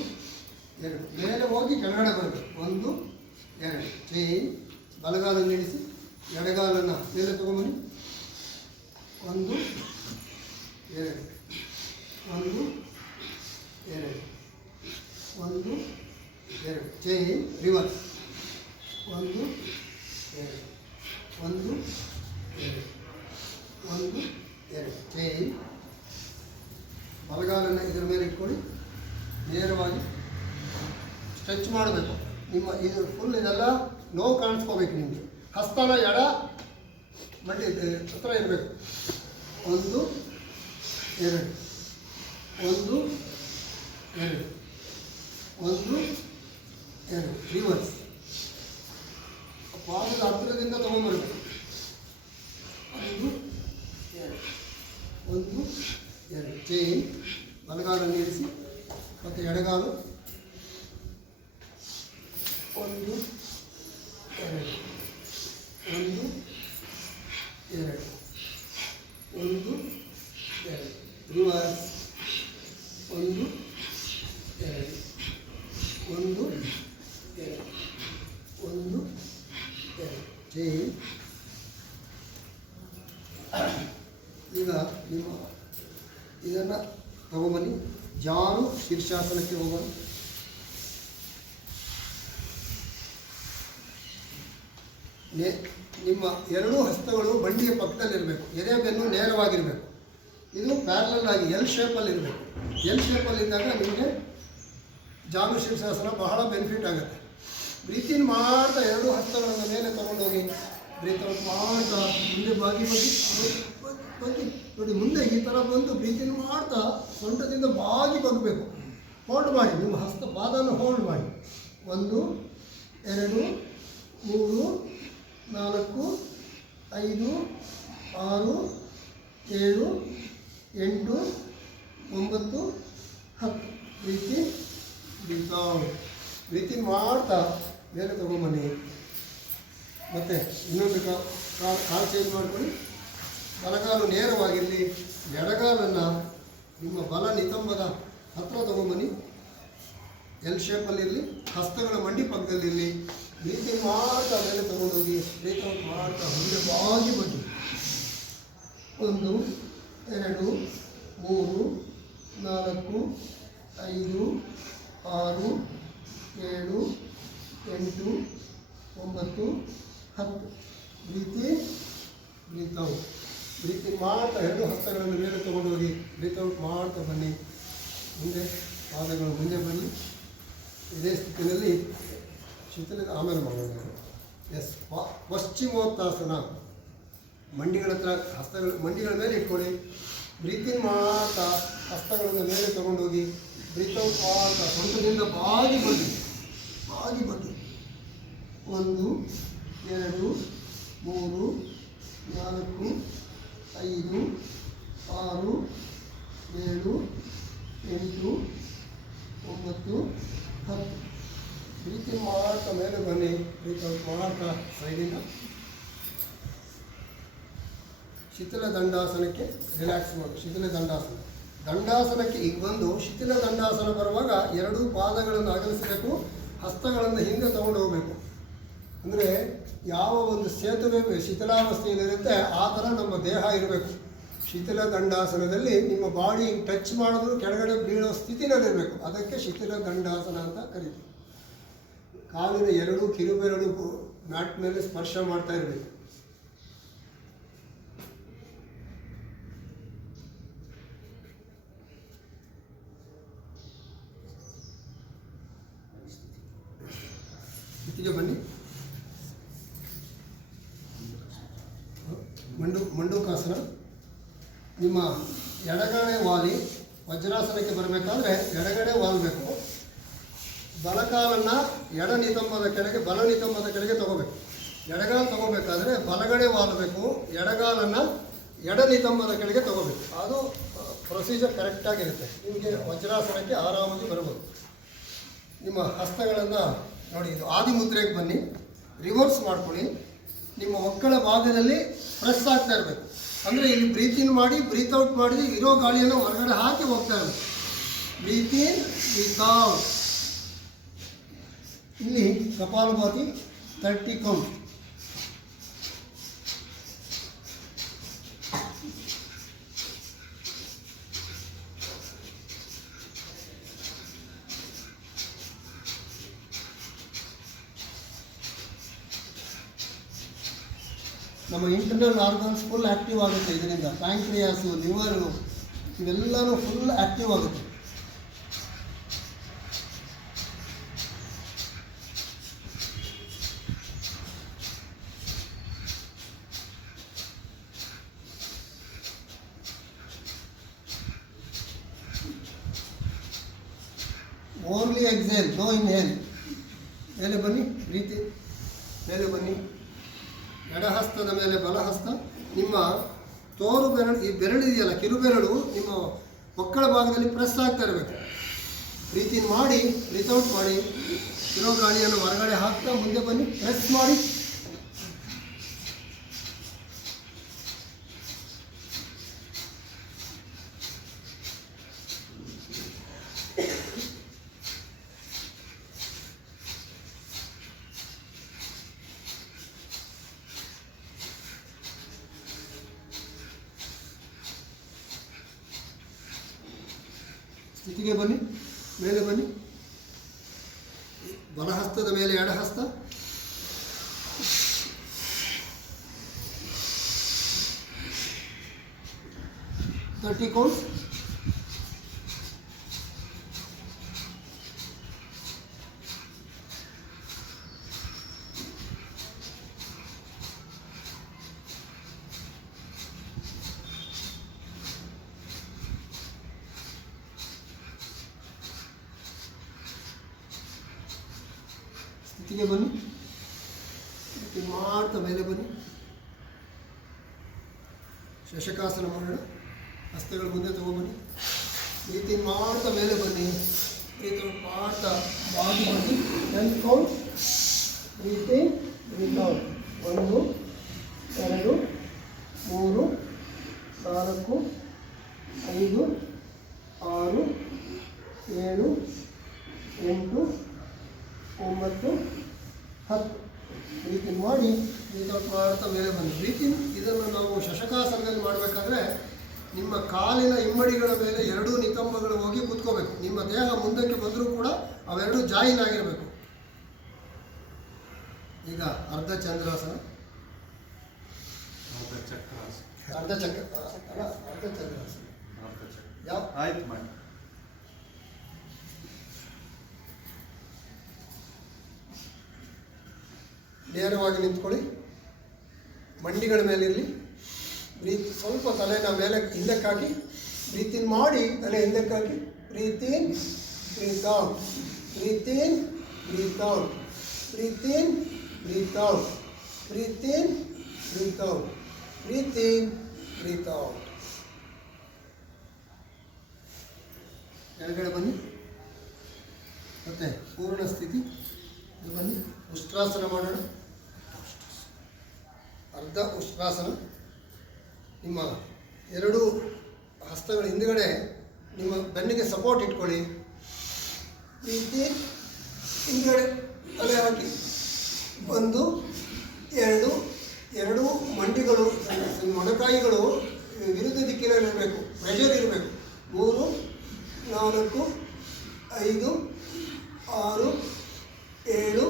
ಮೇಲೆ ಹೋಗಿ ಕೆಳಗಡೆ ಬರಬೇಕು. 1 2. ಚೇಂಜ್. ಬಲಗಾಲನ್ನು ನಿಲ್ಲಿಸಿ, ಎಡಗಾಲನ್ನು ಮೇಲೆ ತಗೊಂಬನ್ನಿ. 1 2 1 2 1 2. ಚೇಂಜ್. ರಿವರ್ಸ್ 1 2 1 2 1 2. ಚೇಂಜ್. ಬಲಗಾಲನ್ನು ಇದರ ಮೇಲೆ ಇಟ್ಕೊಳ್ಳಿ. ನೇರವಾಗಿ ಸ್ಟ್ರೆಚ್ ಮಾಡಬೇಕು. ನಿಮ್ಮ ಇದು ಫುಲ್ ಇದೆಲ್ಲ ನೋವು ಕಾಣಿಸ್ಕೋಬೇಕು ನಿಮಗೆ. ಹಸ್ತನ ಎಡ ಮಂಡಿ ಹತ್ರ ಇರಬೇಕು. 1 2 1 2 1 2. ರಿವರ್ಸ್. ಪಾದದ ಹತ್ತಿರದಿಂದ ತೊಗೊಂಡ್ಬರ್ಬೇಕು. 1 2 1 2. ಚೇಂಜ್. ಬಲಗಾಲನ್ನು ಇರಿಸಿ ಮತ್ತು ಎಡಗಾಲು. 1 2 1 2 1 2. ರಿವರ್ಸ್ 1 2 1 2 1 2. ಚೇಂಜ್. ಈಗ ನಿಮ್ಮ ಇದನ್ನು ತಗೊಂಬನ್ನಿ. ಜಾನು ಶೀರ್ಷಾಸನಕ್ಕೆ ಹೋಗೋಣ. ನಿಮ್ಮ ಎರಡೂ ಹಸ್ತಗಳು ಬಂಡಿಯ ಪಕ್ಕದಲ್ಲಿರಬೇಕು. ಎದೆ ಬೆನ್ನು ನೇರವಾಗಿರಬೇಕು. ಇದು ಪ್ಯಾರಲಲ್ ಆಗಿ ಎಲ್ ಶೇಪಲ್ಲಿ ಇರಬೇಕು. ಎಲ್ ಶೇಪಲ್ಲಿ ಇದ್ದಾಗ ನಿಮಗೆ ಜಾನು ಶೀರ್ಷಾಸನ ಬಹಳ ಬೆನಿಫಿಟ್ ಆಗುತ್ತೆ. ಬ್ರೀತ್ ಇನ್ ಮಾಡ್ತಾ ಎರಡೂ ಹಸ್ತಗಳನ್ನು ಮೇಲೆ ತೊಗೊಂಡೋಗಿ ಬ್ರೀತ್ ಔಟ್ ಮಾಡ್ತಾ ಮುಂದೆ ಬಾಗಿ ನೋಡಿ. ಮುಂದೆ ಈ ಥರ ಬಂದು ಬ್ರೀತ್ ಇನ್ ಮಾಡ್ತಾ ಸೊಂಟದಿಂದ ಬಾಗಿ ಬಗ್ಗಬೇಕು. ಹೋಲ್ಡ್ ಮಾಡಿ. ನಿಮ್ಮ ಹಸ್ತ ಪಾದನ ಹೋಲ್ಡ್ ಮಾಡಿ. 1 2 3 4 5 6 7 8 9 10. Breathe out. ಬ್ರೀತ್ ಇನ್ ಮಾಡ್ತಾ ಮೇಲೆ ತೊಗೊಂಬನ್ನಿ. ಮತ್ತು ಇನ್ನೊಂದು ಕಾಲು ಚೇಂಜ್ ಮಾಡ್ಕೊಳ್ಳಿ. ಬಲಗಾಲು ನೇರವಾಗಿರಲಿ. ಎಡಗಾಲನ್ನು ನಿಮ್ಮ ಬಲ ನಿತಂಬದ ಹತ್ತಿರ ತೊಗೊಂಬನ್ನಿ. ಎಲ್ ಶೇಪಲ್ಲಿರಲಿ. ಹಸ್ತಗಳ ಮಂಡಿ ಪಕ್ಕದಲ್ಲಿರಲಿ. ಬ್ರೀತ್ ಇನ್ ಮಾಡ್ತಾ ಮೇಲೆ ತೊಗೊಂಡೋಗಿ ಬ್ರೀತ್ ಔಟ್ ಮಾಡ್ತಾ ಮುಂದೆ ಬಾಗಿ ಬನ್ನಿ. 1 2 3 4 5 6 7 8 9 10. Breathe out. ಬ್ರೀತ್ ಇನ್ ಮಾಡ್ತಾ ಎರಡು ಹಸ್ತಗಳನ್ನು ಮೇಲೆ ತೊಗೊಂಡೋಗಿ ಬ್ರೀತ್ ಔಟ್ ಮಾಡ್ತಾ ಬನ್ನಿ. ಮುಂದೆ ಪಾದಗಳು ಮುಂದೆ ಬನ್ನಿ. ಇದೇ ಸ್ಥಿತಿಯಲ್ಲಿ ಶಿಥಿಲ ಆಮೇಲೆ ಮಾಡೋಣ. ಎಸ್. ಪಶ್ಚಿಮೋತ್ತಾಸನ. ಮಂಡಿಗಳ ಹತ್ರ ಹಸ್ತಗಳು ಮಂಡಿಗಳ ಮೇಲೆ ಇಟ್ಕೊಳ್ಳಿ. ಬ್ರೀತಿಂಗ್ ಮಾಡ್ತಾ ಹಸ್ತಗಳನ್ನು ಮೇಲೆ ತಗೊಂಡೋಗಿ ಬ್ರೀತ್ ಔಟ್ ಮಾಡ್ತಾ ಸೊಂಟದಿಂದ ಬಾಗಿ ಬನ್ನಿ. 1 2 3 4 5 6 7 8 9 10. ಬ್ರೀತಿಂಗ್ ಮಾಡ್ತಾ ಮೇಲೆ ಬನ್ನಿ. ಬ್ರೀತ್ ಔಟ್ ಮಾಡ್ತಾ ಸೈಡಿಂದ ಶಿಥಿಲ ದಂಡಾಸನಕ್ಕೆ ರಿಲ್ಯಾಕ್ಸ್ ಮಾಡಿ. ಶಿಥಿಲ ದಂಡಾಸನಕ್ಕೆ ಈಗ ಬಂದು ಶಿಥಿಲ ದಂಡಾಸನ ಬರುವಾಗ 2 ಪಾದಗಳನ್ನು ಅಗಲಿಸಬೇಕು. ಹಸ್ತಗಳನ್ನು ಹಿಂದೆ ತಗೊಂಡು ಹೋಗಬೇಕು. ಅಂದರೆ ಯಾವ ಒಂದು ಸೇತುವೆ ಶಿಥಿಲಾವಸ್ಥೆಯಲ್ಲಿರುತ್ತೆ ಆ ಥರ ನಮ್ಮ ದೇಹ ಇರಬೇಕು. ಶಿಥಿಲ ದಂಡಾಸನದಲ್ಲಿ ನಿಮ್ಮ ಬಾಡಿ ಟಚ್ ಮಾಡಿದ್ರು ಕೆಳಗಡೆ ಬೀಳೋ ಸ್ಥಿತಿನಲ್ಲಿರಬೇಕು. ಅದಕ್ಕೆ ಶಿಥಿಲ ದಂಡಾಸನ ಅಂತ ಕರೀತೀವಿ. ಕಾಲಿನ 2 ಕಿರುಬೆರಳು ಮ್ಯಾಟ್ ಮೇಲೆ ಸ್ಪರ್ಶ ಮಾಡ್ತಾ ಇರಬೇಕು. ಸ್ಥಿತಿಗೆ ಬನ್ನಿ. ಮಂಡೂಕಾಸನ. ನಿಮ್ಮ ಎಡಗಡೆ ವಾಲಿ ವಜ್ರಾಸನಕ್ಕೆ ಬರಬೇಕಾದ್ರೆ ಎಡಗಡೆ ವಾಲ್ಬೇಕು. ಬಲಕಾಲನ್ನು ಎಡ ನಿತಂಬದ ಕೆಳಗೆ ಬಲ ನಿತಂಬದ ಕೆಳಗೆ ತಗೋಬೇಕು. ಎಡಗಾಲು ತಗೋಬೇಕಾದ್ರೆ ಬಲಗಡೆ ವಾಲ್ಬೇಕು. ಎಡಗಾಲನ್ನು ಎಡ ನಿತಂಬದ ಕೆಳಗೆ ತಗೋಬೇಕು. ಅದು ಪ್ರೊಸೀಜರ್ ಕರೆಕ್ಟಾಗಿರುತ್ತೆ. ನಿಮಗೆ ವಜ್ರಾಸನಕ್ಕೆ ಆರಾಮಾಗಿ ಬರ್ಬೋದು. ನಿಮ್ಮ ಹಸ್ತಗಳನ್ನು ನೋಡಿ, ಇದು ಆದಿಮುದ್ರೆಗೆ ಬನ್ನಿ. ರಿವರ್ಸ್ ಮಾಡ್ಕೊಳ್ಳಿ. ನಿಮ್ಮ ಒಕ್ಕಳ ಭಾಗದಲ್ಲಿ ಪ್ರೆಸ್ ಆಗ್ತಾ ಇರಬೇಕು. ಅಂದರೆ ಇಲ್ಲಿ ಬ್ರೀತ್ ಇನ್ ಮಾಡಿ ಬ್ರೀತ್ ಔಟ್ ಮಾಡಿ ಇರೋ ಗಾಳಿಯನ್ನು ಹೊರಗಡೆ ಹಾಕಿ ಹೋಗ್ತಾ ಇರಬೇಕು. Breathe in breathe out. ಇಲ್ಲಿ ಕಪಾಲಭಾತಿ 30 ಕೌಂಟ್. ನಮ್ಮ ಇಂಟರ್ನಲ್ ಆರ್ಗನ್ಸ್ ಫುಲ್ ಆ್ಯಕ್ಟಿವ್ ಆಗುತ್ತೆ ಇದರಿಂದ. ಪ್ಯಾಂಕ್ರಿಯಾಸು, ಲಿವರು ಇವೆಲ್ಲನೂ ಫುಲ್ ಆ್ಯಕ್ಟಿವ್ ಆಗುತ್ತೆ. Only exhale, no inhale. ಮೇಲೆ ಬನ್ನಿ. ಪ್ರೀತಿ ಮೇಲೆ ಬನ್ನಿ. ಎಡಹಸ್ತದ ಮೇಲೆ ಬಲಹಸ್ತ. ನಿಮ್ಮ ತೋರು ಬೆರಳು, ಈ ಬೆರಳಿದೆಯಲ್ಲ ಕಿರುಬೆರಳು, ನಿಮ್ಮ ಒಕ್ಕಳ ಭಾಗದಲ್ಲಿ ಪ್ರೆಸ್ ಆಗ್ತಾ ಇರಬೇಕು. ಬ್ರೀತ್ ಇನ್ ಮಾಡಿ ಬ್ರೀತ್ ಔಟ್ ಮಾಡಿ ಇರೋ ಗಾಳಿಯನ್ನು ಹೊರಗಡೆ ಹಾಕ್ತಾ ಮುಂದೆ ಬನ್ನಿ. ಪ್ರೆಸ್ ಮಾಡಿ. ಸ್ಥಿತಿಗೆ ಬನ್ನಿ. ಮೇಲೆ ಬನ್ನಿ. ಬಲಹಸ್ತದ ಮೇಲೆ ಎಡಹಸ್ತ. Thirty count. ಸ್ಥಿತಿಗೆ ಬನ್ನಿ. ಮಾಡ್ತಾ ಮೇಲೆ ಬನ್ನಿ. ಶಶಕಾಸನ ಮಾಡೋಣ. ಹಸ್ತಗಳು ಮುಂದೆ ತಗೊಬನ್ನಿ. ಬ್ರೀತಿಂಗ್ ಮಾಡ್ತಾ ಮೇಲೆ ಬನ್ನಿ. ಬ್ರೀತ್ ಔಟ್ ಮಾಡ್ತಾ ಬಾಗಿ ಬನ್ನಿ. 10 count. Breathing breathe out. 1 2 3 4 5 6 7 8 9 10. Breathing ಮಾಡಿ ಬ್ರೀತ್ ಔಟ್ ಮಾಡ್ತಾ ಮೇಲೆ ಬನ್ನಿ. ಬ್ರೀತಿಂಗ್ ಇದನ್ನು ನಾವು ಶಶಕಾಸನದಲ್ಲಿ ಮಾಡಬೇಕಾದ್ರೆ ನಿಮ್ಮ ಕಾಲಿನ ಇಮ್ಮಡಿಗಳ ಮೇಲೆ 2 ನಿತಂಬಗಳು ಹೋಗಿ ಕೂತ್ಕೋಬೇಕು. ನಿಮ್ಮ ದೇಹ ಮುಂದಕ್ಕೆ ಬಂದರೂ ಕೂಡ ಅವೆರಡು ಜಾಯಿನ್ ಆಗಿರಬೇಕು. ಈಗ ಅರ್ಧ ಚಂದ್ರಾಸನ. ಅರ್ಧ ಚಕ್ರಾಸನ. ಯಾವ ಆಯ್ತು ಮಾಡಿ. ನೇರವಾಗಿ ನಿಂತ್ಕೊಳ್ಳಿ. ಮಂಡಿಗಳ ಮೇಲೆ ಇರಲಿ. ಬ್ರೀತ್ ಸ್ವಲ್ಪ ತಲೆನ ಮೇಲೆ ಹಿಂದಕ್ಕೆ ಹಾಕಿ ಬ್ರೀತ್ ಇನ್ ಮಾಡಿ ತಲೆ ಹಿಂದಕ್ಕೆ ಹಾಕಿ breathe in breathe out, breathe in breathe out, breathe in breathe out, breathe in breathe out, breathe in breathe out. ಕೆಳಗಡೆ ಬನ್ನಿ. ಮತ್ತೆ ಪೂರ್ಣ ಸ್ಥಿತಿ ಬನ್ನಿ. ಉಷ್ಟ್ರಾಸನ ಮಾಡೋಣ. ಅರ್ಧ ಉಷ್ಟ್ರಾಸನ. ನಿಮ್ಮ ಎರಡು ಹಸ್ತಗಳ ಹಿಂದುಗಡೆ ನಿಮ್ಮ ಬೆನ್ನಿಗೆ ಸಪೋರ್ಟ್ ಇಟ್ಕೊಳ್ಳಿ. ರೀತಿ ಹಿಂದುಗಡೆ ತಲೆ ಹಾಕಿ 1 2 ಎರಡು ಮಂಡಿಗಳು ಮೊಣಕಾಯಿಗಳು ವಿರುದ್ಧ ದಿಕ್ಕಿನಲ್ಲಿರಬೇಕು, ಪ್ರೆಷರ್ ಇರಬೇಕು. 3 4 5 6 7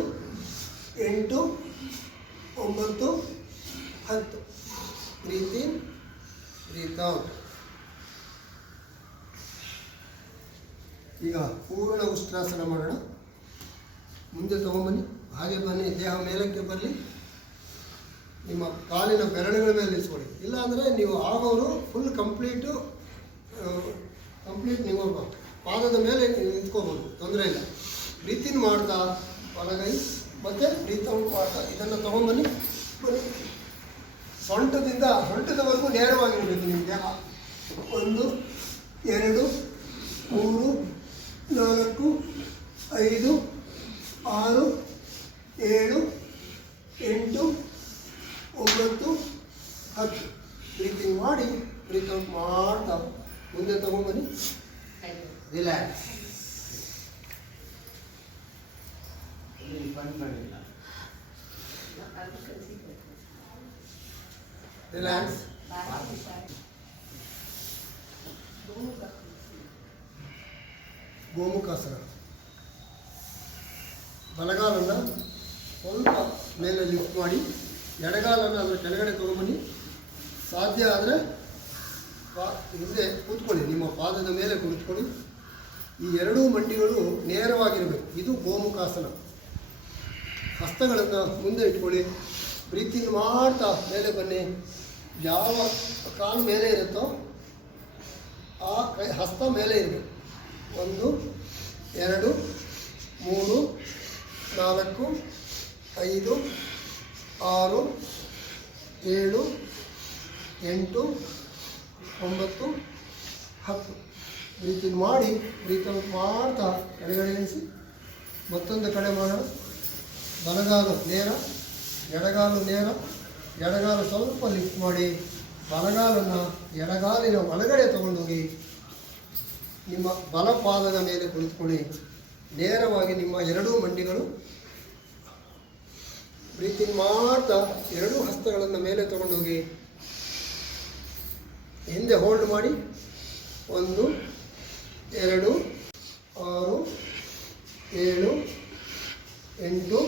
8 9 10. Breathe in breathe out. ಈಗ ಪೂರ್ಣ ಉಷ್ಟ್ರಾಸನ ಮಾಡೋಣ. ಮುಂದೆ ತಗೊಂಬನ್ನಿ. ಹಾಗೆ ಬನ್ನಿ. ದೇಹ ಮೇಲಕ್ಕೆ ಬರಲಿ. ನಿಮ್ಮ ಕಾಲಿನ ಬೆರಳುಗಳ ಮೇಲೆ ನಿಲ್ಲಿಸ್ಕೊಳ್ಳಿ. ಇಲ್ಲಾಂದರೆ ನೀವು ಆಗೋರು ಫುಲ್ ಕಂಪ್ಲೀಟ್ ನೀವು ಪಾದದ ಮೇಲೆ ನಿಂತ್ಕೋಬೋದು, ತೊಂದರೆ ಇಲ್ಲ. ಬ್ರೀತ್ ಇನ್ ಮಾಡ್ತಾ ಬಲಗೈ ಮತ್ತು ಬ್ರೀತ್ ಔಟ್ ಮಾಡ್ತಾ ಇದನ್ನು ತೊಗೊಂಬನ್ನಿ. ಸೊಂಟದವರೆಗೂ ನೇರವಾಗಿರಬೇಕು ನಿಮ್ಮ ದೇಹ. 1 2 3 4 5 6 7 8 9 10. ಬ್ರೀತ್ ಇನ್ ಮಾಡಿ ಬ್ರೀತ್ ಔಟ್ ಮಾಡ್ತಾ ಮುಂದೆ ತಗೊಂಬನ್ನಿ. ರಿಲ್ಯಾಕ್ಸ್. ರಿಲ್ಯಾಕ್ಸ್. ಗೋಮುಖಾಸನ. ಬಲಗಾಲನ್ನು ಸ್ವಲ್ಪ ಮೇಲೆ ಲಿಫ್ಟ್ ಮಾಡಿ ಎಡಗಾಲನ್ನು ಅದರ ಕೆಳಗಡೆ ತಗೊಂಬನ್ನಿ. ಸಾಧ್ಯ ಆದರೆ ಹಿಂದೆ ಕೂತ್ಕೊಳ್ಳಿ. ನಿಮ್ಮ ಪಾದದ ಮೇಲೆ ಕುಳಿತುಕೊಳ್ಳಿ. ಈ ಎರಡೂ ಮಂಡಿಗಳು ನೇರವಾಗಿರಬೇಕು. ಇದು ಗೋಮುಖಾಸನ. ಹಸ್ತಗಳನ್ನು ಮುಂದೆ ಇಟ್ಕೊಳ್ಳಿ. ಬ್ರೀತ್ ಇನ್ ಮಾಡ್ತಾ ಮೇಲೆ ಬನ್ನಿ. ಯಾವ ಕಾಲು ಮೇಲೆ ಇರುತ್ತೋ ಆ ಹಸ್ತ ಮೇಲೆ ಇರಬೇಕು. 1 2 3 4 5 6 7 8 9 10. ಬ್ರೀತ್ ಇನ್ ಮಾಡಿ ಬ್ರೀತ್ ಔಟ್ ಮಾಡ್ತಾ ಕೆಳಗಡೆ ಇಳಿಸಿ. ಮತ್ತೊಂದು ಕಡೆ ಮಾಡೋಣ. ಬಲಗಾಲು ನೇರ, ಎಡಗಾಲು ನೇರ. ಎಡಗಾಲು ಸ್ವಲ್ಪ ಲಿಫ್ಟ್ ಮಾಡಿ ಬಲಗಾಲನ್ನು ಎಡಗಾಲಿನ ಒಳಗಡೆ ತಗೊಂಡೋಗಿ ನಿಮ್ಮ ಬಲಪಾದದ ಮೇಲೆ ಕುಳಿತುಕೊಳ್ಳಿ. ನೇರವಾಗಿ ನಿಮ್ಮ ಎರಡೂ ಮಂಡಿಗಳು. ಬ್ರೀತ್ ಇನ್ ಮಾಡ್ತಾ ಎರಡೂ ಹಸ್ತಗಳನ್ನು ಮೇಲೆ ತಗೊಂಡೋಗಿ ಹಿಂದೆ ಹೋಲ್ಡ್ ಮಾಡಿ. 1 2 6 7 8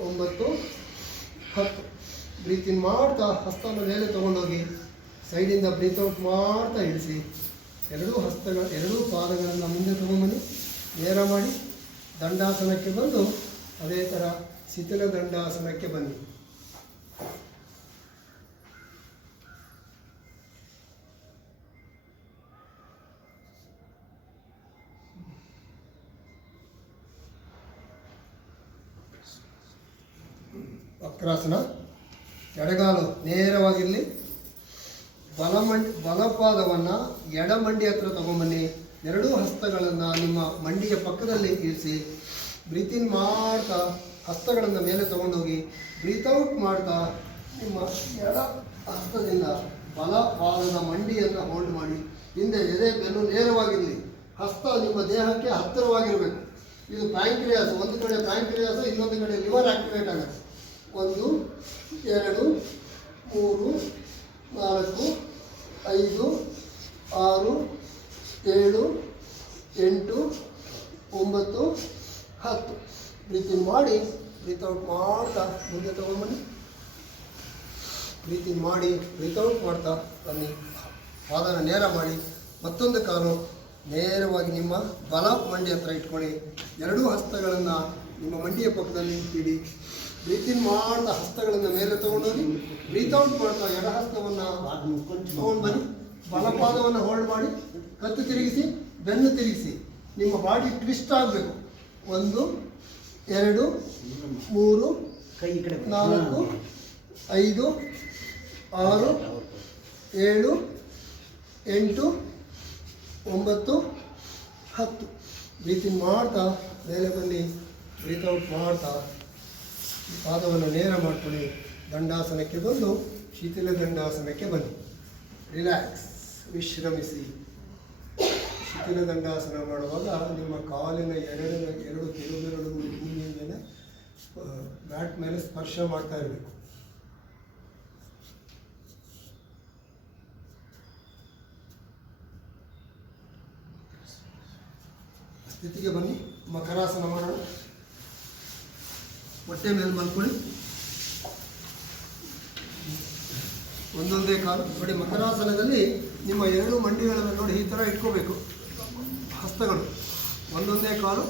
9 10. ಬ್ರೀತ್ ಇನ್ ಮಾಡ್ತಾ ಹಸ್ತನ ಮೇಲೆ ತಗೊಂಡೋಗಿ ಸೈಡಿಂದ ಬ್ರೀತ್ ಔಟ್ ಮಾಡ್ತಾ ಇಳಿಸಿ. ಎರಡೂ ಪಾದಗಳನ್ನು ಮುಂದೆ ತಗೊಂಬನ್ನಿ. ನೇರ ಮಾಡಿ ದಂಡಾಸನಕ್ಕೆ ಬಂದು ಅದೇ ಥರ ಶಿಥಿಲ ದಂಡಾಸನಕ್ಕೆ ಬನ್ನಿ. ವಕ್ರಾಸನ. ಎಡಗಾಲು ನೇರವಾಗಿರಲಿ. ಬಲಪಾದವನ್ನು ಎಡಮಂಡಿ ಹತ್ರ ತಗೊಂಬನ್ನಿ. ಎರಡೂ ಹಸ್ತಗಳನ್ನು ನಿಮ್ಮ ಮಂಡಿಯ ಪಕ್ಕದಲ್ಲಿ ಇರಿಸಿ. ಬ್ರೀತ್ ಇನ್ ಮಾಡ್ತಾ ಹಸ್ತಗಳನ್ನು ಮೇಲೆ ತಗೊಂಡೋಗಿ ಬ್ರೀತ್ ಔಟ್ ಮಾಡ್ತಾ ನಿಮ್ಮ ಎಡ ಹಸ್ತದಿಂದ ಬಲಪಾದದ ಮಂಡಿಯನ್ನು ಹೋಲ್ಡ್ ಮಾಡಿ. ಹಿಂದೆ ಎದೆ ಬೆನ್ನು ನೇರವಾಗಿರಲಿ. ಹಸ್ತ ನಿಮ್ಮ ದೇಹಕ್ಕೆ ಹತ್ತಿರವಾಗಿರಬೇಕು. ಇದು ಪ್ಯಾಂಕ್ರಿಯಾಸ್. ಒಂದು ಕಡೆ ಪ್ಯಾಂಕ್ರಿಯಾಸ್, ಇನ್ನೊಂದು ಕಡೆ ಲಿವರ್ ಆಕ್ಟಿವೇಟ್ ಆಗುತ್ತೆ. 1 2 3 4 5 6 7 8 9 10. ಬ್ರೀತ್ ಇನ್ ಮಾಡಿ ಬ್ರೀತ್ ಔಟ್ ಮಾಡ್ತಾ ಮುಂದೆ ತಗೊಂಡ್ಬನ್ನಿ. ಬ್ರೀತ್ ಇನ್ ಮಾಡಿ ಬ್ರೀತ್ ಔಟ್ ಮಾಡ್ತಾ ಬನ್ನಿ. ಪಾದನ ನೇರ ಮಾಡಿ ಮತ್ತೊಂದು ಕಾಲು ನೇರವಾಗಿ ನಿಮ್ಮ ಬಲ ಮಂಡಿ ಹತ್ರ ಇಟ್ಕೊಳ್ಳಿ. ಎರಡೂ ಹಸ್ತಗಳನ್ನು ನಿಮ್ಮ ಮಂಡಿಯ ಪಕ್ಕದಲ್ಲಿ ಇಡಿ. ಬ್ರೀತ್ ಇನ್ ಮಾಡ್ತಾ ಹಸ್ತಗಳನ್ನು ಮೇಲೆ ತಗೊಂಡೋಗಿ ಬ್ರೀತ್ ಔಟ್ ಮಾಡ್ತಾ ಎಡ ಹಸ್ತವನ್ನು ತಗೊಂಡು ಬನ್ನಿ. ಬಲಪಾದವನ್ನು ಹೋಲ್ಡ್ ಮಾಡಿ, ಕತ್ತು ತಿರುಗಿಸಿ, ಬೆನ್ನು ತಿರುಗಿಸಿ. ನಿಮ್ಮ ಬಾಡಿ ಟ್ವಿಸ್ಟ್ ಆಗಬೇಕು. 1 2 3 4 5 6 7 8 9 10. ಬ್ರೀತ್ ಇನ್ ಮಾಡ್ತಾ ಮೇಲೆ ಬನ್ನಿ, ಬ್ರೀತ್ ಔಟ್ ಮಾಡ್ತಾ ಪಾದವನ್ನು ನೇರ ಮಾಡ್ಕೊಳ್ಳಿ. ದಂಡಾಸನಕ್ಕೆ ಬಂದು ಶಿಥಿಲ ದಂಡಾಸನಕ್ಕೆ ಬನ್ನಿ. ರಿಲ್ಯಾಕ್ಸ್, ವಿಶ್ರಮಿಸಿ. ಶಿಥಿಲ ದಂಡಾಸನ ಮಾಡುವಾಗ ನಿಮ್ಮ ಕಾಲಿನ ಎರಡು ಕಿರುಬೆರಳು ಭೂಮಿಯ ಮೇಲೆ ಮ್ಯಾಟ್ ಮೇಲೆ ಸ್ಪರ್ಶ ಮಾಡ್ತಾ ಇರಬೇಕು. ಸ್ಥಿತಿಗೆ ಬನ್ನಿ. ಮಕರಾಸನ ಮಾಡೋಣ. ಹೊಟ್ಟೆ ಮೇಲೆ ಮಲ್ಕೊಳ್ಳಿ. ಒಂದೊಂದೇ ಕಾಲು ನೋಡಿ. ಮಕರಾಸನದಲ್ಲಿ ನಿಮ್ಮ 2 ಮಂಡಿಗಳನ್ನು ನೋಡಿ ಈ ಥರ ಇಟ್ಕೋಬೇಕು. ಹಸ್ತಗಳು ಒಂದೊಂದೇ ಕಾಲು.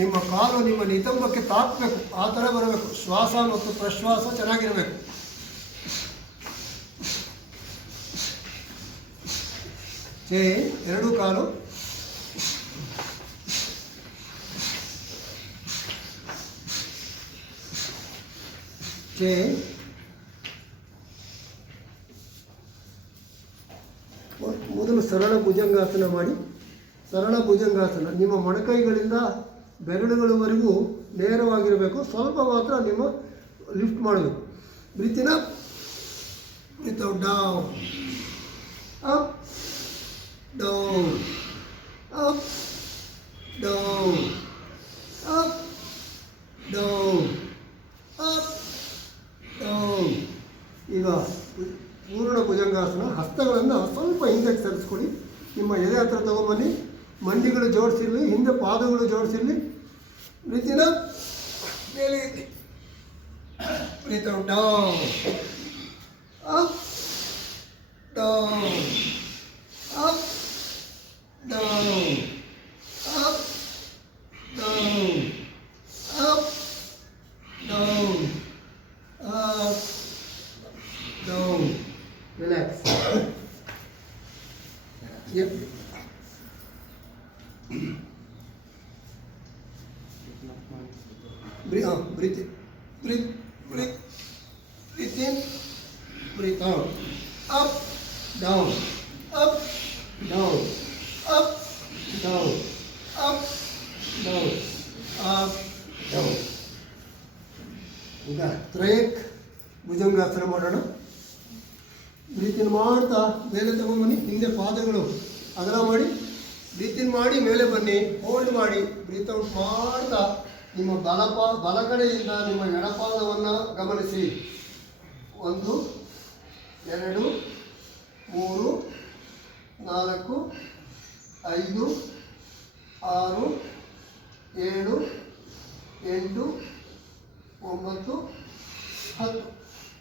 ನಿಮ್ಮ ಕಾಲು ನಿಮ್ಮ ನಿತಂಬಕ್ಕೆ ತಾಕಬೇಕು, ಆ ಥರ ಬರಬೇಕು. ಶ್ವಾಸ ಮತ್ತು ಪ್ರಶ್ವಾಸ ಚೆನ್ನಾಗಿರಬೇಕು. ಎರಡು ಕಾಲು ಮೊದಲು ಸರಳ ಭುಜಂಗಾಸನ ಮಾಡಿ. ಸರಳ ಭುಜಂಗಾಸನ ನಿಮ್ಮ ಮೊಣಕೈಗಳಿಂದ ಬೆರಳುಗಳವರೆಗೂ ನೇರವಾಗಿರಬೇಕು. ಸ್ವಲ್ಪ ಮಾತ್ರ ನಿಮ್ಮ ಲಿಫ್ಟ್ ಮಾಡಬೇಕು. Breathe in up, breathe out, down, up, down, up, down, up, down, up, down. ಈಗ ಪೂರ್ಣ ಭುಜಂಗಾಸನ. ಹಸ್ತಗಳನ್ನು ಸ್ವಲ್ಪ ಹಿಂದಕ್ಕೆ ಸರಿಸ್ಕೊಳ್ಳಿ. ನಿಮ್ಮ ಎದೆ ಹತ್ರ ತಗೊಂಬನ್ನಿ. ಮಂಡಿಗಳು ಜೋಡಿಸಿರಲಿ, ಹಿಂದೆ ಪಾದಗಳು ಜೋಡಿಸಿರಲಿ. ಬ್ರೀತ್ ಇನ್ ಅಪ್, ಮೇಲೆ breathe out, down, up, down, up, down, up, down, up, down, up, down. Relax. Breathe in, breathe out, up, down, up, down, up, down, up, down, up, down. ಈಗ ತ್ರಯಕ್ ಭುಜಂಗಾಸನ ಮಾಡೋಣ. Breathe ಇನ್ ಮಾಡ್ತಾ ಮೇಲೆ ತಗೊಂಡ್ಬನ್ನಿ. ಹಿಂದೆ ಪಾದಗಳು ಅಗಲ ಮಾಡಿ. Breathe ಇನ್ ಮಾಡಿ ಮೇಲೆ ಬನ್ನಿ, ಹೋಲ್ಡ್ ಮಾಡಿ. ಬ್ರೀತ್ ಔಟ್ ಮಾಡ್ತಾ ನಿಮ್ಮ ಬಲ ಕಡೆಯಿಂದ ನಿಮ್ಮ ಎಡಪಾದವನ್ನು ಗಮನಿಸಿ. 1 2 3 4 5 6 7 8 9 10.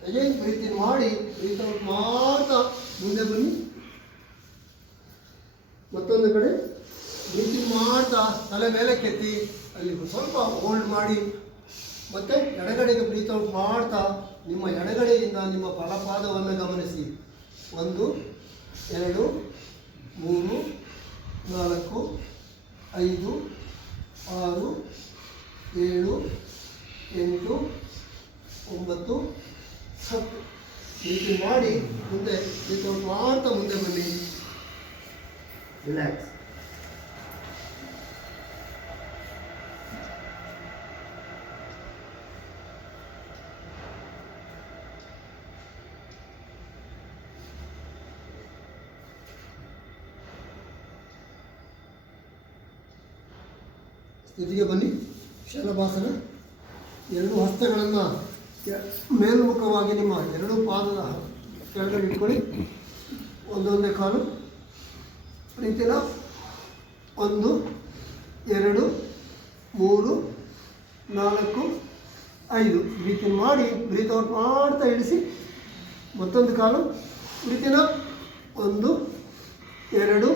ಅಗೇನ್ ಬ್ರೀತ್ ಇನ್ ಮಾಡಿ, ಬ್ರೀತ್ ಔಟ್ ಮಾಡ್ತಾ ಮುಂದೆ ಬನ್ನಿ. ಮತ್ತೊಂದು ಕಡೆ ಬ್ರೀತ್ ಇನ್ ಮಾಡ್ತಾ ತಲೆ ಮೇಲೆ ಕೆತ್ತಿ ಅಲ್ಲಿ ಸ್ವಲ್ಪ ಹೋಲ್ಡ್ ಮಾಡಿ. ಮತ್ತೆ ಎಡಗಡೆಗೆ ಬ್ರೀತ್ ಔಟ್ ಮಾಡ್ತಾ ನಿಮ್ಮ ಎಡಗಡೆಯಿಂದ ನಿಮ್ಮ ಬಲಪಾದವನ್ನು ಗಮನಿಸಿ. 1 2 3 4 5 6 7 8 9 10. ಬ್ರೀತ್ ಮಾಡಿ ಮುಂದೆ ಬ್ರೀತ್ ಔಟ್ ಮಾಡ್ತಾ ಮುಂದೆ ಬನ್ನಿ. ರಿಲ್ಯಾಕ್ಸ್. ಸ್ಥಿತಿಗೆ ಬನ್ನಿ. ಶಲಭಾಸನ. 2 ಹಸ್ತಗಳನ್ನು ಮೇಲ್ಮುಖವಾಗಿ ನಿಮ್ಮ 2 ಪಾದದ ಕೆಳಗಡೆ ಇಟ್ಕೊಳ್ಳಿ. ಒಂದೊಂದೇ ಕಾಲು. Breathe in up. 1 2 3 4 5. ಬ್ರೀತ್ ಇನ್ ಮಾಡಿ, ಬ್ರೀತ್ ಔಟ್ ಮಾಡ್ತಾ ಇಳಿಸಿ. ಮತ್ತೊಂದು ಕಾಲು. Breathe in up. 1 2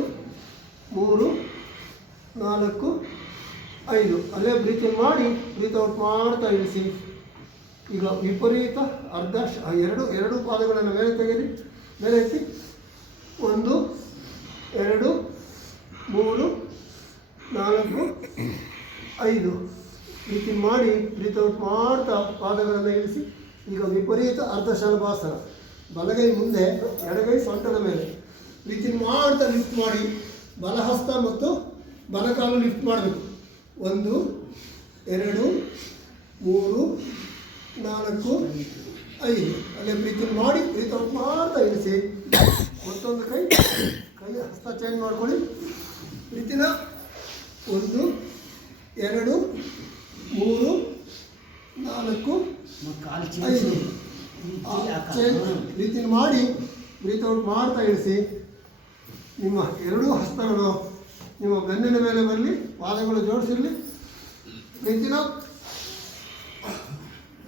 3 4 5. ಅಲ್ಲೇ ಬ್ರೀತ್ ಇನ್ ಮಾಡಿ ಬ್ರೀತ್ ಔಟ್ ಮಾಡ್ತಾ ಇಳಿಸಿ. ಈಗ ವಿಪರೀತ ಅರ್ಧ ಎರಡು ಪಾದಗಳನ್ನು ಮೇಲೆ ತೆಗೆದು ಮೇಲೆ ಎತ್ತಿ 1 2 3 4 5. ಬ್ರೀತ್ ಇನ್ ಮಾಡಿ ಬ್ರೀತ್ ಔಟ್ ಮಾಡ್ತಾ ಪಾದಗಳನ್ನು ಇಳಿಸಿ. ಈಗ ವಿಪರೀತ ಅರ್ಧ ಶಲಭಾಸನ. ಬಲಗೈ ಮುಂದೆ, ಎಡಗೈ ಸೊಂಟದ ಮೇಲೆ. ಬ್ರೀತ್ ಇನ್ ಮಾಡ್ತಾ ಲಿಫ್ಟ್ ಮಾಡಿ ಬಲಹಸ್ತ ಮತ್ತು ಬಲಕಾಲು ಲಿಫ್ಟ್ ಮಾಡಬೇಕು. 1 2 3 4 5. ಅಲ್ಲೇ ಬ್ರೀತ್ ಇನ್ ಮಾಡಿ ಬ್ರೀತ್ ಔಟ್ ಮಾಡ್ತಾ ಇಳಿಸಿ. ಮತ್ತೊಂದು ಕೈ ಹಸ್ತ ಚೇಂಜ್ ಮಾಡ್ಕೊಳ್ಳಿ. ಬ್ರೀತಿನ 1 2 3 4 5. ಬ್ರೀತ್ ಇನ್ ಮಾಡಿ ಬ್ರೀತ್ ಔಟ್ ಮಾಡ್ತಾ ಇಳಿಸಿ. ನಿಮ್ಮ ಎರಡೂ ಹಸ್ತಗಳು ನಿಮ್ಮ ಬೆನ್ನಿನ ಮೇಲೆ ಬರಲಿ, ಪಾದಗಳು ಜೋಡಿಸಿರಲಿ. ಬ್ರೀತಿನ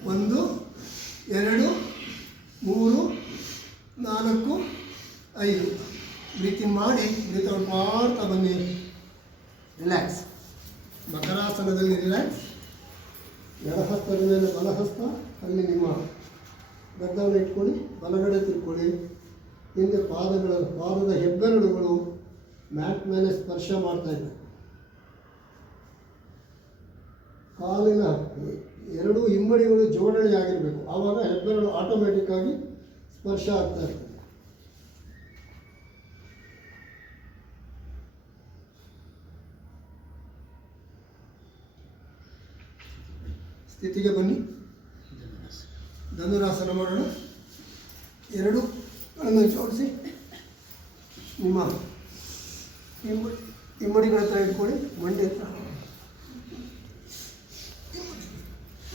1 2 3 4 5. ಬ್ರೀತ್ ಇನ್ ಮಾಡಿ ಬ್ರೀತ್ ಔಟ್ ಮಾಡ್ತಾ ಬನ್ನಿ. ರಿಲ್ಯಾಕ್ಸ್. ಮಕರಾಸನದಲ್ಲಿ ರಿಲ್ಯಾಕ್ಸ್. ಎಡಹಸ್ತದ ಮೇಲೆ ಬಲಹಸ್ತ, ಅಲ್ಲಿ ನಿಮ್ಮ ಗದ್ದವನ್ನು ಇಟ್ಕೊಳ್ಳಿ. ಬಲಗಡೆ ತಿರ್ಕೊಳ್ಳಿ. ಹಿಂದೆ ಪಾದದ ಹೆಬ್ಬೆರಳುಗಳು ಮ್ಯಾಟ್ ಮೇಲೆ ಸ್ಪರ್ಶ ಮಾಡ್ತಾ ಇದೆ. ಕಾಲಿನ ಎರಡೂ ಹಿಮ್ಮಡಿಗಳು ಜೋಡಣೆ ಆಗಿರಬೇಕು. ಆವಾಗ ಹೆಬ್ಬೆರಳು ಆಟೋಮೆಟಿಕ್ ಆಗಿ ಸ್ಪರ್ಶ ಆಗ್ತಾ ಇರ್ತದೆ. ಸ್ಥಿತಿಗೆ ಬನ್ನಿ. ಧನುರಾಸನ ಮಾಡೋಣ. ಎರಡು ಗಳನ್ನು ಜೋಡಿಸಿ ನಿಮ್ಮ ಹಿಮ್ಮಡಿಗಳ ಹತ್ರ ಇಟ್ಕೊಳ್ಳಿ. ಮಂಡಿ ಹತ್ರ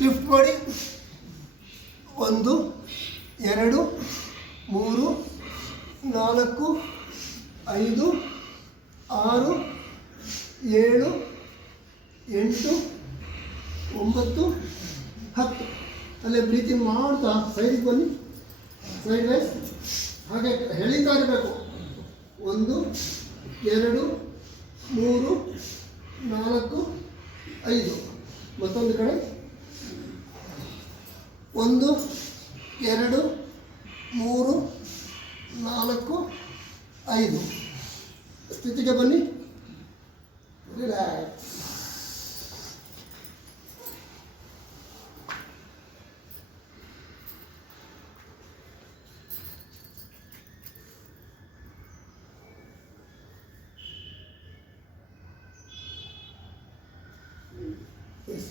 ಲಿಫ್ಟ್ ಮಾಡಿ. 1 2 3 4 5 6 7 8 9 10. ಅಲ್ಲೇ ಬ್ರೀತ್ ಇನ್ ಮಾಡ್ತಾ ಸೈಡಿಗೆ ಬನ್ನಿ. ಸೈಡ್ ವೈಸ್ ಹಾಗೆ ಎಳಿತಾ ಇರಬೇಕು. 1 2 3 4 5. ಮತ್ತೊಂದು ಕಡೆ 1 2 3 4 5. ಸ್ಥಿತಿಗೆ ಬನ್ನಿ. ರಿಲ್ಯಾಕ್ಸ್.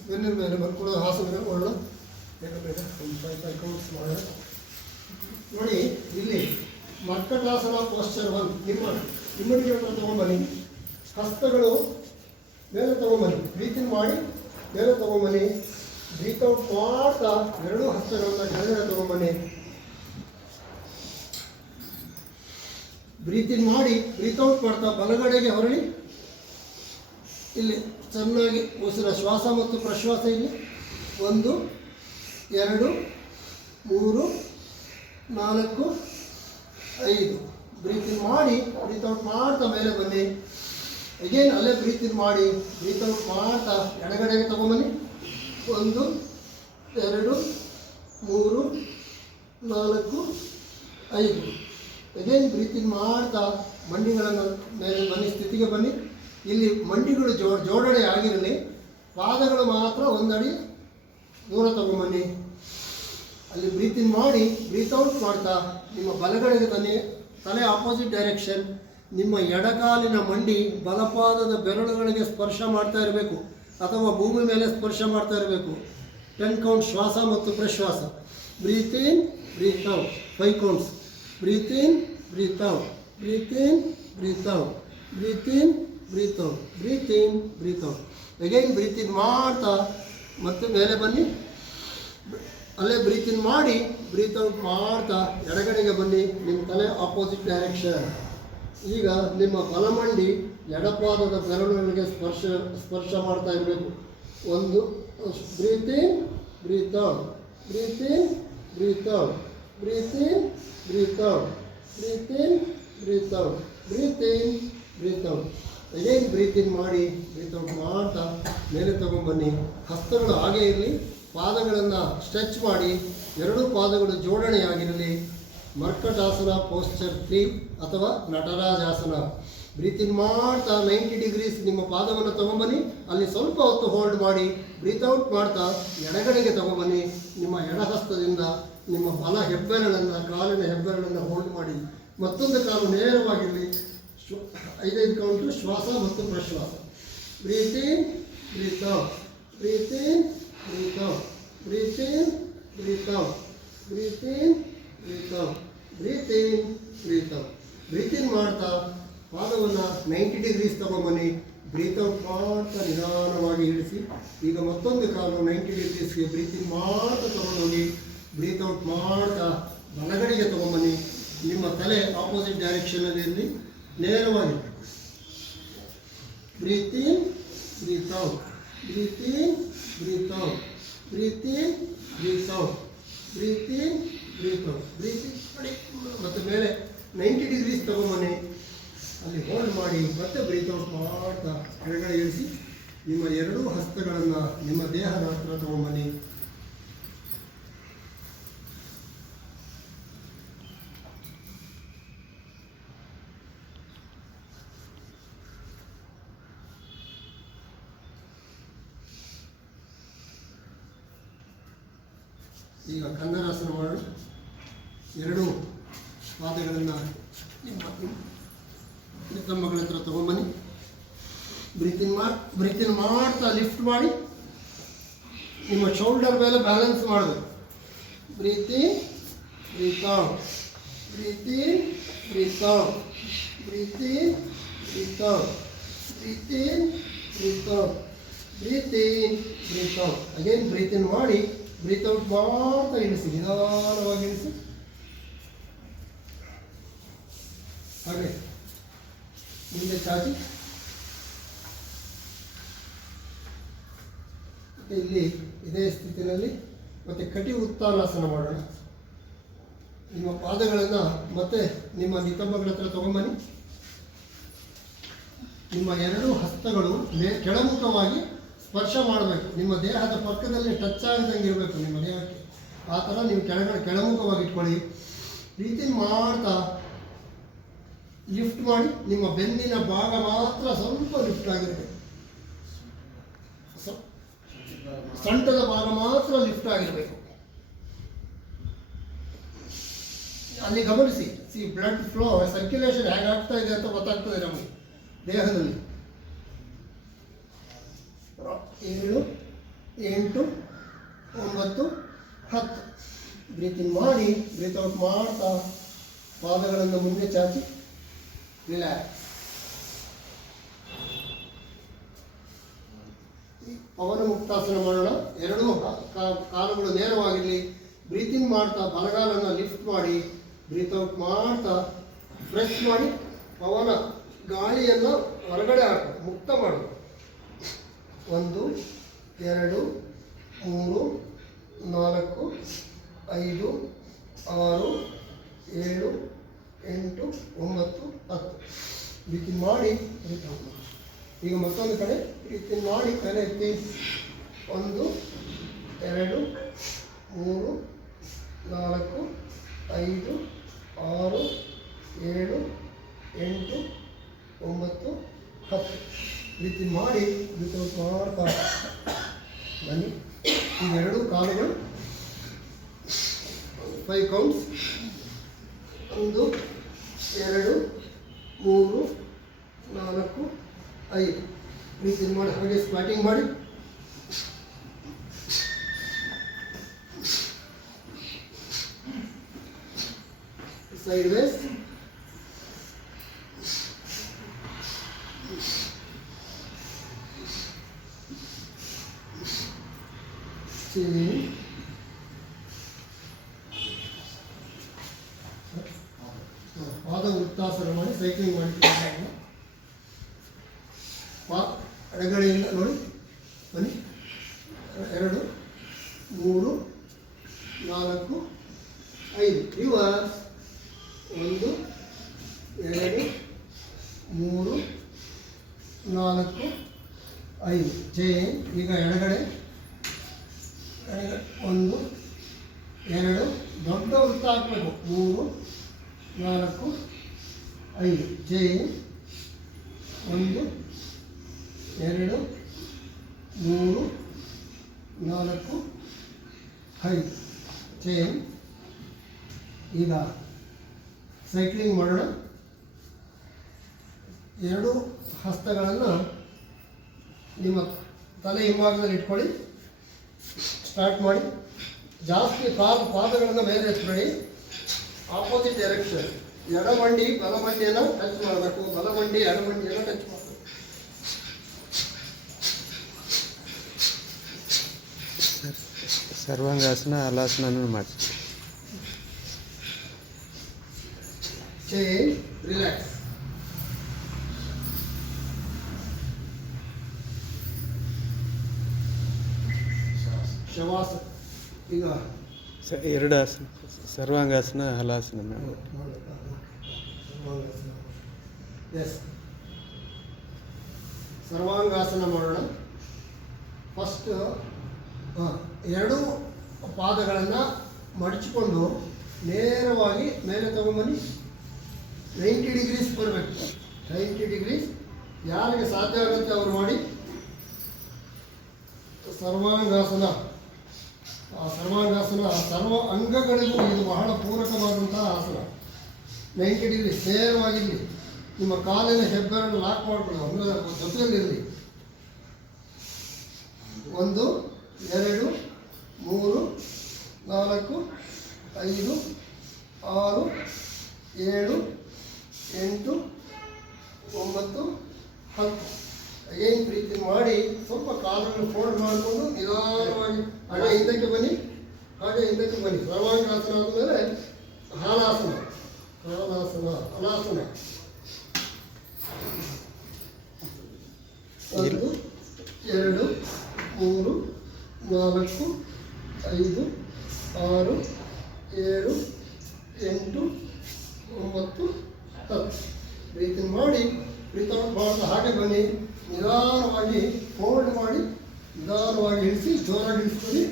ಬೆನ್ನಿನ ಮೇಲೆ ಮಲ್ಕೊಳ್ಳೋ ಹಾಸನ ಮಾಡೋಣ. ಬೇಗ ಬೇಗ ಒಂದು 5 ಕೌಂಟ್ಸ್ ಮಾಡೋಣ. ನೋಡಿ, ಇಲ್ಲಿ ಮರ್ಕಟಾಸನ ಪೋಸ್ಚರ್ 1. ನಿಮ್ಮ ಹಿಮ್ಮಡಿಗಳನ್ನು ತೊಗೊಂಬನ್ನಿ. ಹಸ್ತಗಳು ಮೇಲೆ ತೊಗೊಂಬನ್ನಿ. ಬ್ರೀತ್ ಇನ್ ಮಾಡಿ ಮೇಲೆ ತೊಗೊಂಬನ್ನಿ. ಬ್ರೀತ್ ಔಟ್ ಮಾಡ್ತಾ ಎರಡೂ ಹಸ್ತಗಳನ್ನು ಕೆಳಗಡೆ ತೊಗೊಂಬನ್ನಿ. ಬ್ರೀತ್ ಇನ್ ಮಾಡಿ ಬ್ರೀತ್ ಔಟ್ ಮಾಡ್ತಾ ಬಲಗಡೆಗೆ ಹೊರಳಿ. ಇಲ್ಲಿ ಚೆನ್ನಾಗಿ ಉಸಿರ ಶ್ವಾಸ ಮತ್ತು ಪ್ರಶ್ವಾಸ. ಇಲ್ಲಿ 1 2 3 4 5. ಬ್ರೀತ್ ಇನ್ ಮಾಡಿ ಬ್ರೀತ್ ಔಟ್ ಮಾಡ್ತಾ ಮೇಲೆ ಬನ್ನಿ. ಅಗೇನ್ ಅಲ್ಲೇ ಬ್ರೀತ್ ಇನ್ ಮಾಡಿ ಬ್ರೀತ್ ಔಟ್ ಮಾಡ್ತಾ ಎಡಗಡೆಗೆ ತಗೊಂಬನ್ನಿ. 1 2 3 4 5. ಅಗೇನ್ ಬ್ರೀತ್ ಇನ್ ಮಾಡ್ತಾ ಮಂಡಿಗಳನ್ನು ಮೇಲೆ ಬನ್ನಿ. ಸ್ಥಿತಿಗೆ ಬನ್ನಿ. ಇಲ್ಲಿ ಮಂಡಿಗಳು ಜೋಡಣೆ ಆಗಿರಲಿ. ಪಾದಗಳು ಮಾತ್ರ 1 ಅಡಿ ದೂರ ತಗೊಂಬನ್ನಿ. ಅಲ್ಲಿ ಬ್ರೀತ್ ಇನ್ ಮಾಡಿ ಬ್ರೀತ್ ಔಟ್ ಮಾಡ್ತಾ ನಿಮ್ಮ ಬಲಗಡೆಗೆ ತಲೆ ಆಪೋಸಿಟ್ ಡೈರೆಕ್ಷನ್. ನಿಮ್ಮ ಎಡಕಾಲಿನ ಮಂಡಿ ಬಲಪಾದದ ಬೆರಳುಗಳಿಗೆ ಸ್ಪರ್ಶ ಮಾಡ್ತಾ ಇರಬೇಕು ಅಥವಾ ಭೂಮಿ ಮೇಲೆ ಸ್ಪರ್ಶ ಮಾಡ್ತಾ ಇರಬೇಕು. 10 ಕೌಂಟ್ ಶ್ವಾಸ ಮತ್ತು ಪ್ರಶ್ವಾಸ. Breathe in breathe out 5 counts. Breathe in breathe out, breathe in breathe out, breathe in breathe out, breathe in breathe out. Again breathe ಇನ್ ಮಾಡ್ತಾ ಮತ್ತೆ ಮೇಲೆ ಬನ್ನಿ. ಅಲ್ಲೇ ಬ್ರೀತ್ ಇನ್ ಮಾಡಿ ಬ್ರೀತ್ ಔಟ್ ಮಾಡ್ತಾ ಎಡಗಡೆಗೆ ಬನ್ನಿ. ನಿಮ್ಮ ತಲೆ ಆಪೋಸಿಟ್ ಡೈರೆಕ್ಷನ್. ಈಗ ನಿಮ್ಮ ಬಲಮಂಡಿ ಎಡಪಾದದ ಬೆರಳುಗಳಿಗೆ ಸ್ಪರ್ಶ ಮಾಡ್ತಾ ಇರಬೇಕು. 1 breathe in breathe out, breathe in breathe out, breathe in breathe out, breathe in breathe out, breathe in breathe out. Again breathe ಇನ್ ಮಾಡಿ ಬ್ರೀತ್ ಔಟ್ ಮಾಡ್ತಾ ಮೇಲೆ ತಗೊಂಬನ್ನಿ. ಹಸ್ತಗಳು ಹಾಗೆ ಇರಲಿ. ಪಾದಗಳನ್ನು ಸ್ಟ್ರೆಚ್ ಮಾಡಿ, ಎರಡೂ ಪಾದಗಳು ಜೋಡಣೆಯಾಗಿರಲಿ. ಮರ್ಕಟಾಸನ ಪೋಸ್ಚರ್ 3 ಅಥವಾ ನಟರಾಜಾಸನ. ಬ್ರೀತ್ ಇನ್ ಮಾಡ್ತಾ 90 ಡಿಗ್ರೀಸ್ ನಿಮ್ಮ ಪಾದವನ್ನು ತಗೊಂಬನ್ನಿ. ಅಲ್ಲಿ ಸ್ವಲ್ಪ ಹೊತ್ತು ಹೋಲ್ಡ್ ಮಾಡಿ. ಬ್ರೀತ್ ಔಟ್ ಮಾಡ್ತಾ ಎಡಗಡೆಗೆ ತಗೊಂಬನ್ನಿ. ನಿಮ್ಮ ಎಡಹಸ್ತದಿಂದ ನಿಮ್ಮ ಬಲ ಹೆಬ್ಬೆರಳನ್ನು, ಕಾಲಿನ ಹೆಬ್ಬೆರಳನ್ನು ಹೋಲ್ಡ್ ಮಾಡಿ. ಮತ್ತೊಂದು ಕಾಲು ನೇರವಾಗಿರಲಿ. 5 ಕೌಂಟು ಶ್ವಾಸ ಮತ್ತು ಪ್ರಶ್ವಾಸ. Breathe in, breathe out, breathe in, breathe out, breathe in, breathe out, breathe in, breathe out, breathe in, breathe out. Breathe ಇನ್ ಮಾಡ್ತಾ ಪಾದವನ್ನು 90 ಡಿಗ್ರೀಸ್ ತಗೊಂಬನ್ನಿ. ಬ್ರೀತ್ ಔಟ್ ಮಾಡ್ತಾ ನಿಧಾನವಾಗಿ ಇಳಿಸಿ. ಈಗ ಮತ್ತೊಂದು ಕಾಲು 90 ಡಿಗ್ರೀಸ್ಗೆ ಬ್ರೀತ್ ಇನ್ ಮಾಡ್ತಾ ತಗೊಂಡೋಗಿ ಬ್ರೀತ್ ಔಟ್ ಮಾಡ್ತಾ ಬಲಗಡೆಗೆ ತಗೊಂಬನ್ನಿ. ನಿಮ್ಮ ತಲೆ ಆಪೋಸಿಟ್ ಡೈರೆಕ್ಷನಲ್ಲಿ ನೇರವಾಗಿ. Breathe in, breathe out, breathe in, breathe out, breathe in, breathe out, breathe in, breathe out, breathe ಇನ್ ಮಾಡಿ. ಮತ್ತು ಮೇಲೆ 90 ಡಿಗ್ರೀಸ್ ತಗೊಂಬನ್ನಿ. ಅಲ್ಲಿ ಹೋಲ್ಡ್ ಮಾಡಿ ಮತ್ತೆ ಬ್ರೀತ್ ಔಟ್ ಮಾಡ್ತಾ ಕೆಳಗಡೆ ಇಳಿಸಿ. ನಿಮ್ಮ ಎರಡೂ ಹಸ್ತಗಳನ್ನು ನಿಮ್ಮ ದೇಹದ ಹತ್ರ ತಗೊಂಬನ್ನಿ. ಈಗ ಕಂದರಾಸನ ಮಾಡೋಣ. ಎರಡೂ ಪಾದಗಳನ್ನು ನಿಮ್ಮ ನಿತಂಬಗಳ ಹತ್ರ ತಗೊಂಬನ್ನಿ. ಬ್ರೀತ್ ಇನ್ ಮಾಡ್ತಾ ಲಿಫ್ಟ್ ಮಾಡಿ ನಿಮ್ಮ ಶೋಲ್ಡರ್ ಮೇಲೆ ಬ್ಯಾಲೆನ್ಸ್ ಮಾಡಬೇಕು. Breathe in, breathe out, breathe in, breathe out, breathe in, breathe out, breathe in, breathe out, breathe in, breathe out. Again breathe ಇನ್ ಮಾಡಿ ಬ್ರೀತ್ ಔಟ್ ಮಾಡ್ತಾ ಇಳಿಸಿ, ನಿಧಾನವಾಗಿ ಇಳಿಸಿ. ಹಾಗೆ ಮುಂದೆ ಚಾಚಿ. ಮತ್ತು ಇಲ್ಲಿ ಇದೇ ಸ್ಥಿತಿಯಲ್ಲಿ ಮತ್ತೆ ಕಟಿ ಉತ್ಥಾನಾಸನ ಮಾಡೋಣ. ನಿಮ್ಮ ಪಾದಗಳನ್ನು ಮತ್ತೆ ನಿಮ್ಮ ನಿತಂಬಗಳ ಹತ್ರ ತಗೊಂಬನ್ನಿ. ನಿಮ್ಮ ಎರಡೂ ಹಸ್ತಗಳು ಕೆಳಮುಖವಾಗಿ ಸ್ಪರ್ಶ ಮಾಡಬೇಕು. ನಿಮ್ಮ ದೇಹದ ಪಕ್ಕದಲ್ಲಿ ಟಚ್ ಆಗದಂಗೆ ಇರಬೇಕು ನಿಮ್ಮ ದೇಹಕ್ಕೆ. ಆ ಥರ ನೀವು ಕೆಳಮುಖವಾಗಿ ಇಟ್ಕೊಳ್ಳಿ. ಬ್ರೀತ್ ಇನ್ ಮಾಡ್ತಾ ಲಿಫ್ಟ್ ಮಾಡಿ. ನಿಮ್ಮ ಬೆನ್ನಿನ ಭಾಗ ಮಾತ್ರ ಸ್ವಲ್ಪ ಲಿಫ್ಟ್ ಆಗಿರಬೇಕು. ಸೊಂಟದ ಭಾಗ ಮಾತ್ರ ಲಿಫ್ಟ್ ಆಗಿರಬೇಕು. ಅಲ್ಲಿ ಗಮನಿಸಿ. ಬ್ಲಡ್ ಫ್ಲೋ, ಸರ್ಕ್ಯುಲೇಷನ್ ಹೇಗಾಗ್ತಾ ಇದೆ ಅಂತ ಗೊತ್ತಾಗ್ತದೆ ನಮಗೆ ದೇಹದಲ್ಲಿ. 7, 8, 9, 10. ಬ್ರೀತ್ ಇನ್ ಮಾಡಿ ಬ್ರೀತ್ ಔಟ್ ಮಾಡ್ತಾ ಪಾದಗಳನ್ನು ಮುಂದೆ ಚಾಚಿ ರಿಲ್ಯಾಕ್ಸ್. ಪವನ ಮುಕ್ತಾಸನ ಮಾಡೋಣ. ಎರಡೂ ಕಾಲುಗಳು ನೇರವಾಗಿರಲಿ. ಬ್ರೀತ್ ಇನ್ ಮಾಡ್ತಾ ಬಲಗಾಲನ್ನು ಲಿಫ್ಟ್ ಮಾಡಿ ಬ್ರೀತ್ ಔಟ್ ಮಾಡ್ತಾ ಪ್ರೆಸ್ ಮಾಡಿ ಪವನ ಗಾಳಿಯನ್ನು ಹೊರಗಡೆ ಹಾಕಿ ಮುಕ್ತ ಮಾಡೋದು. 1, 2, 3, 4, 5, 6, 7, 8, 9, 10. ಬ್ರೀತ್ ಇನ್ ಮಾಡಿ ಬ್ರೀತ್ ಔಟ್ ಮಾಡಿ. ಈಗ ಮತ್ತೊಂದು ಕಡೆ ಬ್ರೀತ್ ಇನ್ ಮಾಡಿ ತಲೆ ಎತ್ತಿ. 1, 2, 3, 4, 5, 6, 7, 8, 9, 10. ಬ್ರೀತ್ ಇನ್ ಮಾಡಿ ಬ್ರೀತ್ ಔಟ್ ಮಾಡ್ತಾ ಬನ್ನಿ. ಈ ಎರಡೂ ಕಾಲುಗಳು 5 ಕೌಂಟ್ಸ್. 1, 2, 3, 4, 5. ಬ್ರೀತ್ ಇನ್ ಮಾಡಿ ಹಾಗೆ ಸ್ಕ್ವಾಟಿಂಗ್ ಮಾಡಿ. Sideways. ಪಾದ ವೃತ್ತಾಸನ ಮಾಡಿ ಸೈಕ್ಲಿಂಗ್ ಮಾಡಿ. ಎಡಗಡೆಯಿಂದ ನೋಡಿ ಬನ್ನಿ. 2, 3, 4, 5. ರಿವರ್ಸ್. 1, 2, 3, 4, 5 ಚೈನ್. ಈಗ ಎಡಗಡೆ 1 2 ದೊಡ್ಡ ವೃತ್ತ ಹಾಕಬೇಕು. 3 4 5 ಚೈನ್. 1 2 3 4 5 ಚೈನ್. ಈಗ ಸೈಕ್ಲಿಂಗ್ ಮಾಡೋಣ. ಎರಡು ಹಸ್ತಗಳನ್ನು ನಿಮ್ಮ ತಲೆ ಹಿಂಭಾಗದಲ್ಲಿ ಇಟ್ಕೊಳ್ಳಿ. ಸ್ಟಾರ್ಟ್ ಮಾಡಿ. ಜಾಸ್ತಿ ಪಾದಗಳನ್ನು ಮೇಲೆ ಎತ್ಬೇಡಿ. Opposite direction. ಎಡಮಂಡಿ ಬಲಮಂಡಿಯನ್ನು ಟಚ್ ಮಾಡಬೇಕು, ಬಲಮಂಡಿ ಎಡಮಂಡಿಯನ್ನು ಟಚ್ ಮಾಡಬೇಕು. ಸರ್ವಾಂಗಾಸನ ಹಲಾಸನ ಮಾಡಿ. ಚೈನ್. ರಿಲ್ಯಾಕ್ಸ್. ಶವಾಸ. ಈಗ ಎರಡು ಆಸನ, ಸರ್ವಾಂಗಾಸನ ಹಲಾಸನ. ಎಸ್, ಸರ್ವಾಂಗಾಸನ ಮಾಡೋಣ. ಫಸ್ಟ್ ಎರಡು ಪಾದಗಳನ್ನು ಮಡಚಿಕೊಂಡು ನೇರವಾಗಿ ಮೇಲೆ ತಗೊಂಬನ್ನಿ. 90 ಡಿಗ್ರೀಸ್ ಬರಬೇಕು. 90 ಡಿಗ್ರೀಸ್. ಯಾರಿಗೆ ಸಾಧ್ಯ ಆಗುತ್ತೆ ಅವರು ಮಾಡಿ. ಸರ್ವಾಂಗಾಸನ. ಸರ್ವಾಂಗಾಸನ ಸರ್ವ ಅಂಗಗಳಿಗೂ ಇದು ಬಹಳ ಪೂರಕವಾದಂತಹ ಆಸನ. 90 ಡಿಗ್ರಿ ನೇರವಾಗಿರಲಿ. ನಿಮ್ಮ ಕಾಲಿನ ಹೆಬ್ಬೆರಳು ಲಾಕ್ ಮಾಡಿಕೊಳ್ಳಿ, ಅಂದರೆ ಜೊತೆಯಲ್ಲಿರಲಿ. 1 2 3 4 5 6 7 8 9 10. ಏನು ಪ್ರೀತಿ ಮಾಡಿ ಸ್ವಲ್ಪ ಕಾಲನ್ನು ಫೋಲ್ಡ್ ಮಾಡಿಕೊಂಡು ನಿಧಾನವಾಗಿ ಹಾಗೆ ಹಿಂದಕ್ಕೆ ಬನ್ನಿ, ಹಾಗೆ ಹಿಂದಕ್ಕೆ ಬನ್ನಿ. ಸರ್ವಾಂಗಾಸನ ಆದಮೇಲೆ ಹಾಲಾಸನ, ಹಾಲಾಸನ, ಹಲಾಸನ. 1 2 3 4 5 6 7 8 9 10. ಪ್ರೀತಿ ಮಾಡಿ ವಿತೌಟ್ ಮಾಡ್ತಾ ಹಾಗೆ ಬನ್ನಿ. ನಿಧಾನವಾಗಿ ಫೋಲ್ಡ್ ಮಾಡಿ ನಿಧಾನವಾಗಿ ಇಳಿಸಿ, ಜೋರಾಗಿ ಇಳಿಸ್ಕೊಳ್ಳಿ.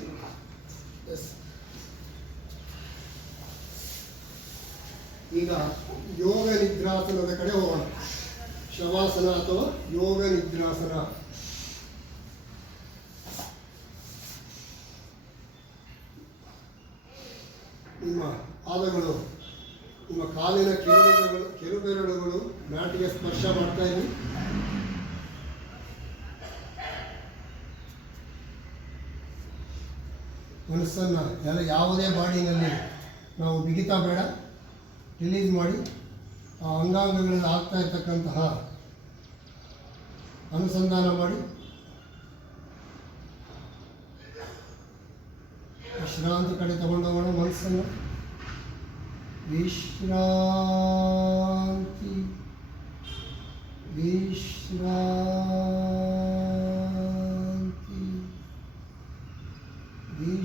ಎಸ್. ಈಗ ಯೋಗ ನಿದ್ರಾಸನದ ಕಡೆ ಹೋಗೋಣ. ಶವಾಸನ ಅಥವಾ ಯೋಗ ನಿದ್ರಾಸನ. ನಿಮ್ಮ ಪಾದಗಳು, ನಿಮ್ಮ ಕಾಲಿನ ಕಿರುಬೆರಳುಗಳು ಮ್ಯಾಟಿಗೆ ಸ್ಪರ್ಶ ಮಾಡ್ತಾ ಇರಿ. ಮನಸ್ಸನ್ನು ಯಾವುದೇ ಬಾಡಿನಲ್ಲಿ ನಾವು ಬಿಗಿತಾ ಬೇಡ, ರಿಲೀಸ್ ಮಾಡಿ. ಆ ಅಂಗಾಂಗಗಳಲ್ಲಿ ಆಗ್ತಾ ಇರ್ತಕ್ಕಂತಹ ಅನುಸಂಧಾನ ಮಾಡಿ. ವಿಶ್ರಾಂತಿ ಕಡೆ ತಗೊಂಡೋಗೋಣ ಮನಸ್ಸನ್ನು. ವಿಶ್ರಾಂತಿ, ವಿಶ್ರಾಂತಿ, ವಿಶ್ರಾಂತಿ, ವಿಶ್ರಾಂತಿ.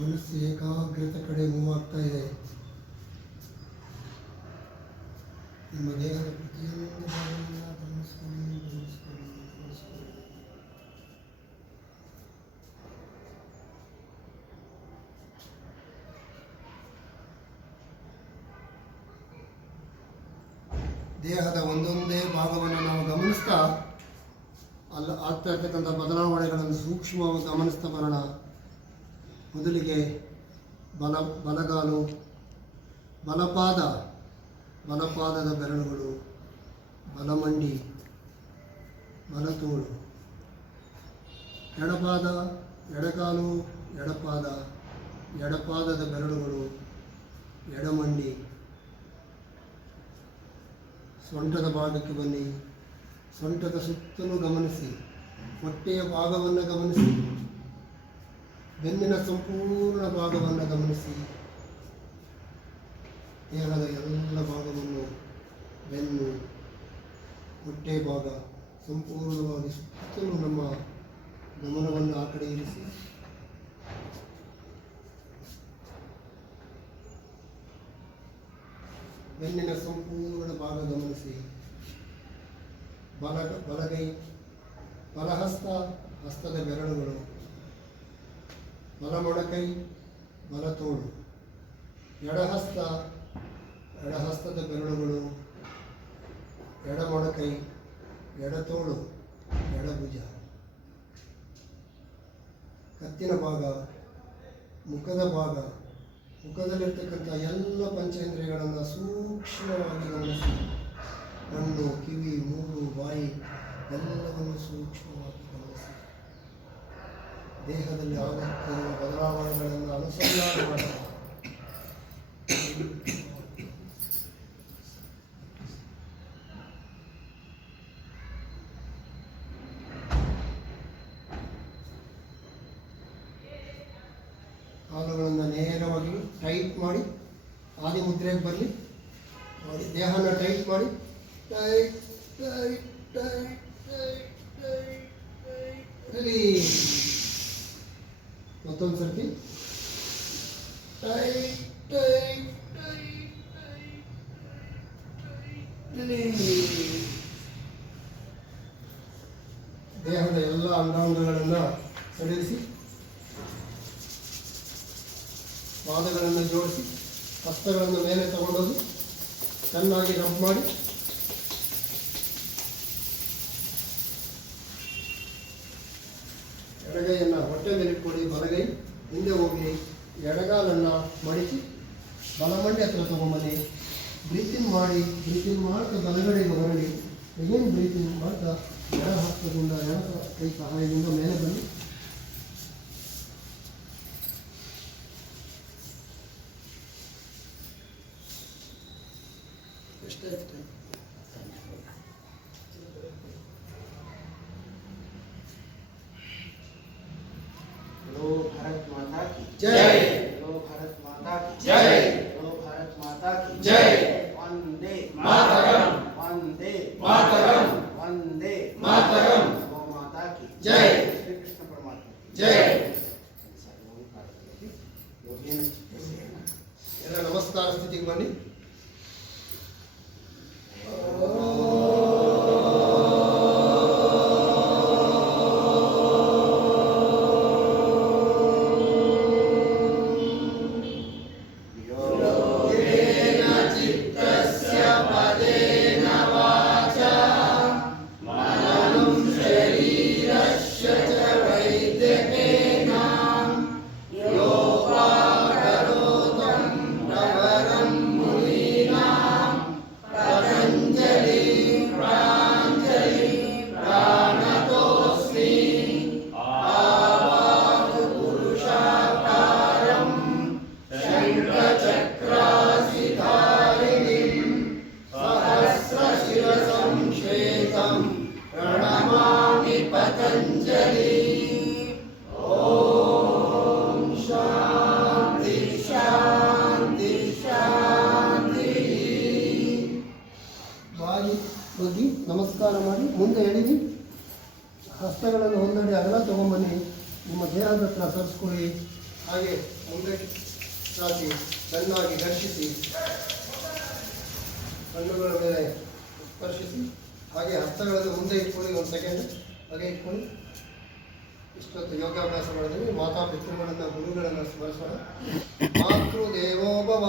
ಮನಸ್ಸು ಏಕಾಗ್ರತೆ ಕಡೆ ಮೂವ್ ಆಗ್ತಾ ಇದೆ. ನಿಮ್ಮ ದೇಹದ ಪ್ರತಿಯೊಂದು ಭಾಗವನ್ನು ಗಮನಿಸ್ಕೊಳ್ಳಿ. ದೇಹದ ಒಂದೊಂದೇ ಭಾಗವನ್ನು ನಾವು ಗಮನಿಸ್ತಾ ಅಲ್ಲಿ ಆಗ್ತಾ ಇರ್ತಕ್ಕಂಥ ಬದಲಾವಣೆಗಳನ್ನು ಸೂಕ್ಷ್ಮವಾಗಿ ಗಮನಿಸ್ತಾ ಬರೋಣ. ಮೊದಲಿಗೆ ಬಲಗಾಲು, ಬಲಪಾದದ ಬೆರಳುಗಳು, ಬಲಮಂಡಿ, ಬಲತೋಳು, ಎಡಪಾದ, ಎಡಕಾಲು, ಎಡಪಾದ, ಎಡಪಾದದ ಬೆರಳುಗಳು, ಎಡಮಂಡಿ, ಸೊಂಟದ ಭಾಗಕ್ಕೆ ಬನ್ನಿ. ಸೊಂಟದ ಸುತ್ತಲೂ ಗಮನಿಸಿ. ಹೊಟ್ಟೆಯ ಭಾಗವನ್ನು ಗಮನಿಸಿ. ಬೆನ್ನಿನ ಸಂಪೂರ್ಣ ಭಾಗವನ್ನು ಗಮನಿಸಿ. ದೇಹದ ಎಲ್ಲ ಭಾಗವನ್ನು, ಬೆನ್ನು, ಹೊಟ್ಟೆ ಭಾಗ ಸಂಪೂರ್ಣವಾಗಿ ಸುತ್ತಲೂ ನಮ್ಮ ಗಮನವನ್ನು ಆ ಕಡೆ ಇರಿಸಿ. ಬೆನ್ನಿನ ಸಂಪೂರ್ಣ ಭಾಗ ಗಮನಿಸಿ. ಬಲಗೈ, ಬಲಹಸ್ತ, ಹಸ್ತದ ಬೆರಳುಗಳು, ಬಲಮೊಣಕೈ, ಬಲತೋಳು, ಎಡಹಸ್ತ, ಎಡಹಸ್ತದ ಬೆರಳುಗಳು, ಎಡಮೊಣಕೈ, ಎಡತೋಳು, ಎಡಭುಜ, ಕತ್ತಿನ ಭಾಗ, ಮುಖದ ಭಾಗ, ಮುಖದಲ್ಲಿರ್ತಕ್ಕಂಥ ಎಲ್ಲ ಪಂಚೇಂದ್ರಿಯಗಳನ್ನು ಸೂಕ್ಷ್ಮವಾಗಿ ಗಮನಿಸಿ. ಕಣ್ಣು, ಕಿವಿ, ಮೂಗು, ಬಾಯಿ ಎಲ್ಲವನ್ನು ಸೂಕ್ಷ್ಮವಾಗಿ ಗಮನಿಸಿ. ದೇಹದಲ್ಲಿ ಆಗುತ್ತಿರುವ ಬದಲಾವಣೆಗಳನ್ನು ಅನುಸಂಧಾನ ಮಾಡಿ. ಕಾಲುಗಳನ್ನು ನೇರವಾಗಿ ಟೈಟ್ ಮಾಡಿ, ಆದಿ ಮುದ್ರೆಗೆ ಬರಲಿ. ಮಾಡಿ ದೇಹನ ಟೈಟ್ ಮಾಡಿ. Tight tight tight tight tight tight release. ಮತ್ತೊಂದು ಸರ್ತಿ tight tight tight tight release. ದೇಹದ ಎಲ್ಲ ಅಂಗಾಂಗಗಳನ್ನು ಸಡಿಲಿಸಿ. ಪಾದಗಳನ್ನು ಜೋಡಿಸಿ, ಹಸ್ತಗಳನ್ನು ಮೇಲೆ ತಗೊಂಡೋಗಿ ಚೆನ್ನಾಗಿ ರಬ್ ಮಾಡಿ. ಎಡಗೈಯನ್ನು ಹೊಟ್ಟೆ ಮೇಲೆ ಇಟ್ಕೊಳ್ಳಿ. ಬಲಗೈ ಹಿಂದೆ ಹೋಗಿ ಎಡಗಾಲನ್ನು ಮಡಿಸಿ ಬಲಮಂಡಿ ಹತ್ರ ತಗೊಂಬನ್ನಿ. ಬ್ರೀತಿಂಗ್ ಮಾಡಿ. ಬ್ರೀತಿಂಗ್ ಮಾಡ್ತಾ ಬಲಗಡೆಗೆ ಹೊರಡಿ. ಏನು ಬ್ರೀತಿಂಗ್ ಮಾಡ್ತಾ ಎಡ ಹಸ್ತದಿಂದ ಎಡ ಕೈ ಸಹಾಯದಿಂದ ಮೇಲೆ ಬನ್ನಿ. बोलो भारत माता की जय। बोलो भारत माता की जय। बोलो भारत माता की जय। वंदे मातरम। वंदे मातरम। वंदे मातरम। गौ माता की जय। श्री कृष्ण परमात्मा की जय। योगेन ಎಲ್ಲ ನಮಸ್ಕಾರ ಸ್ಥಿತಿಗೆ ಬನ್ನಿ. ಪ್ರಣಮಾಮಿ ಪತಂಜಲಿ. ಓಂ ಶಾಂತಿ ಶಾಂತಿ ಶಾಂತಿ. ಬಾಯಿ ಬಗ್ಗಿ ನಮಸ್ಕಾರ ಮಾಡಿ ಮುಂದೆ ಎಳಿರಿ. ಹಸ್ತಗಳನ್ನು ಒಂದೆಡೆ ಅಗಲ ತಗೊಂಬನ್ನಿ. ನಿಮ್ಮ ದೇಹದ ಹತ್ರ ಸರಿಸ್ಕೊಳ್ಳಿ. ಹಾಗೆ ಮುಂದೆ ಚಾಚಿ ಚೆನ್ನಾಗಿ ಘರ್ಷಿಸಿ. ಕಣ್ಣುಗಳ ಮೇಲೆ ಸ್ಪರ್ಶಿಸಿ. ಹಾಗೆ ಹಸ್ತಗಳನ್ನು ಮುಂದೆ ಇಟ್ಕೊಳ್ಳಿ. ಒಂದು ಸೆಕೆಂಡ್ ಹಾಗೆ ಇಟ್ಕೊಳ್ಳಿ. ಇಷ್ಟೊತ್ತು ಯೋಗಾಭ್ಯಾಸ ಮಾಡಿದ್ವಿ. ಮಾತಾ ಪಿತೃಗಳನ್ನು, ಗುರುಗಳನ್ನು ಸ್ಮರಿಸೋಣ. ಮಾತೃ ದೇವೋಭವ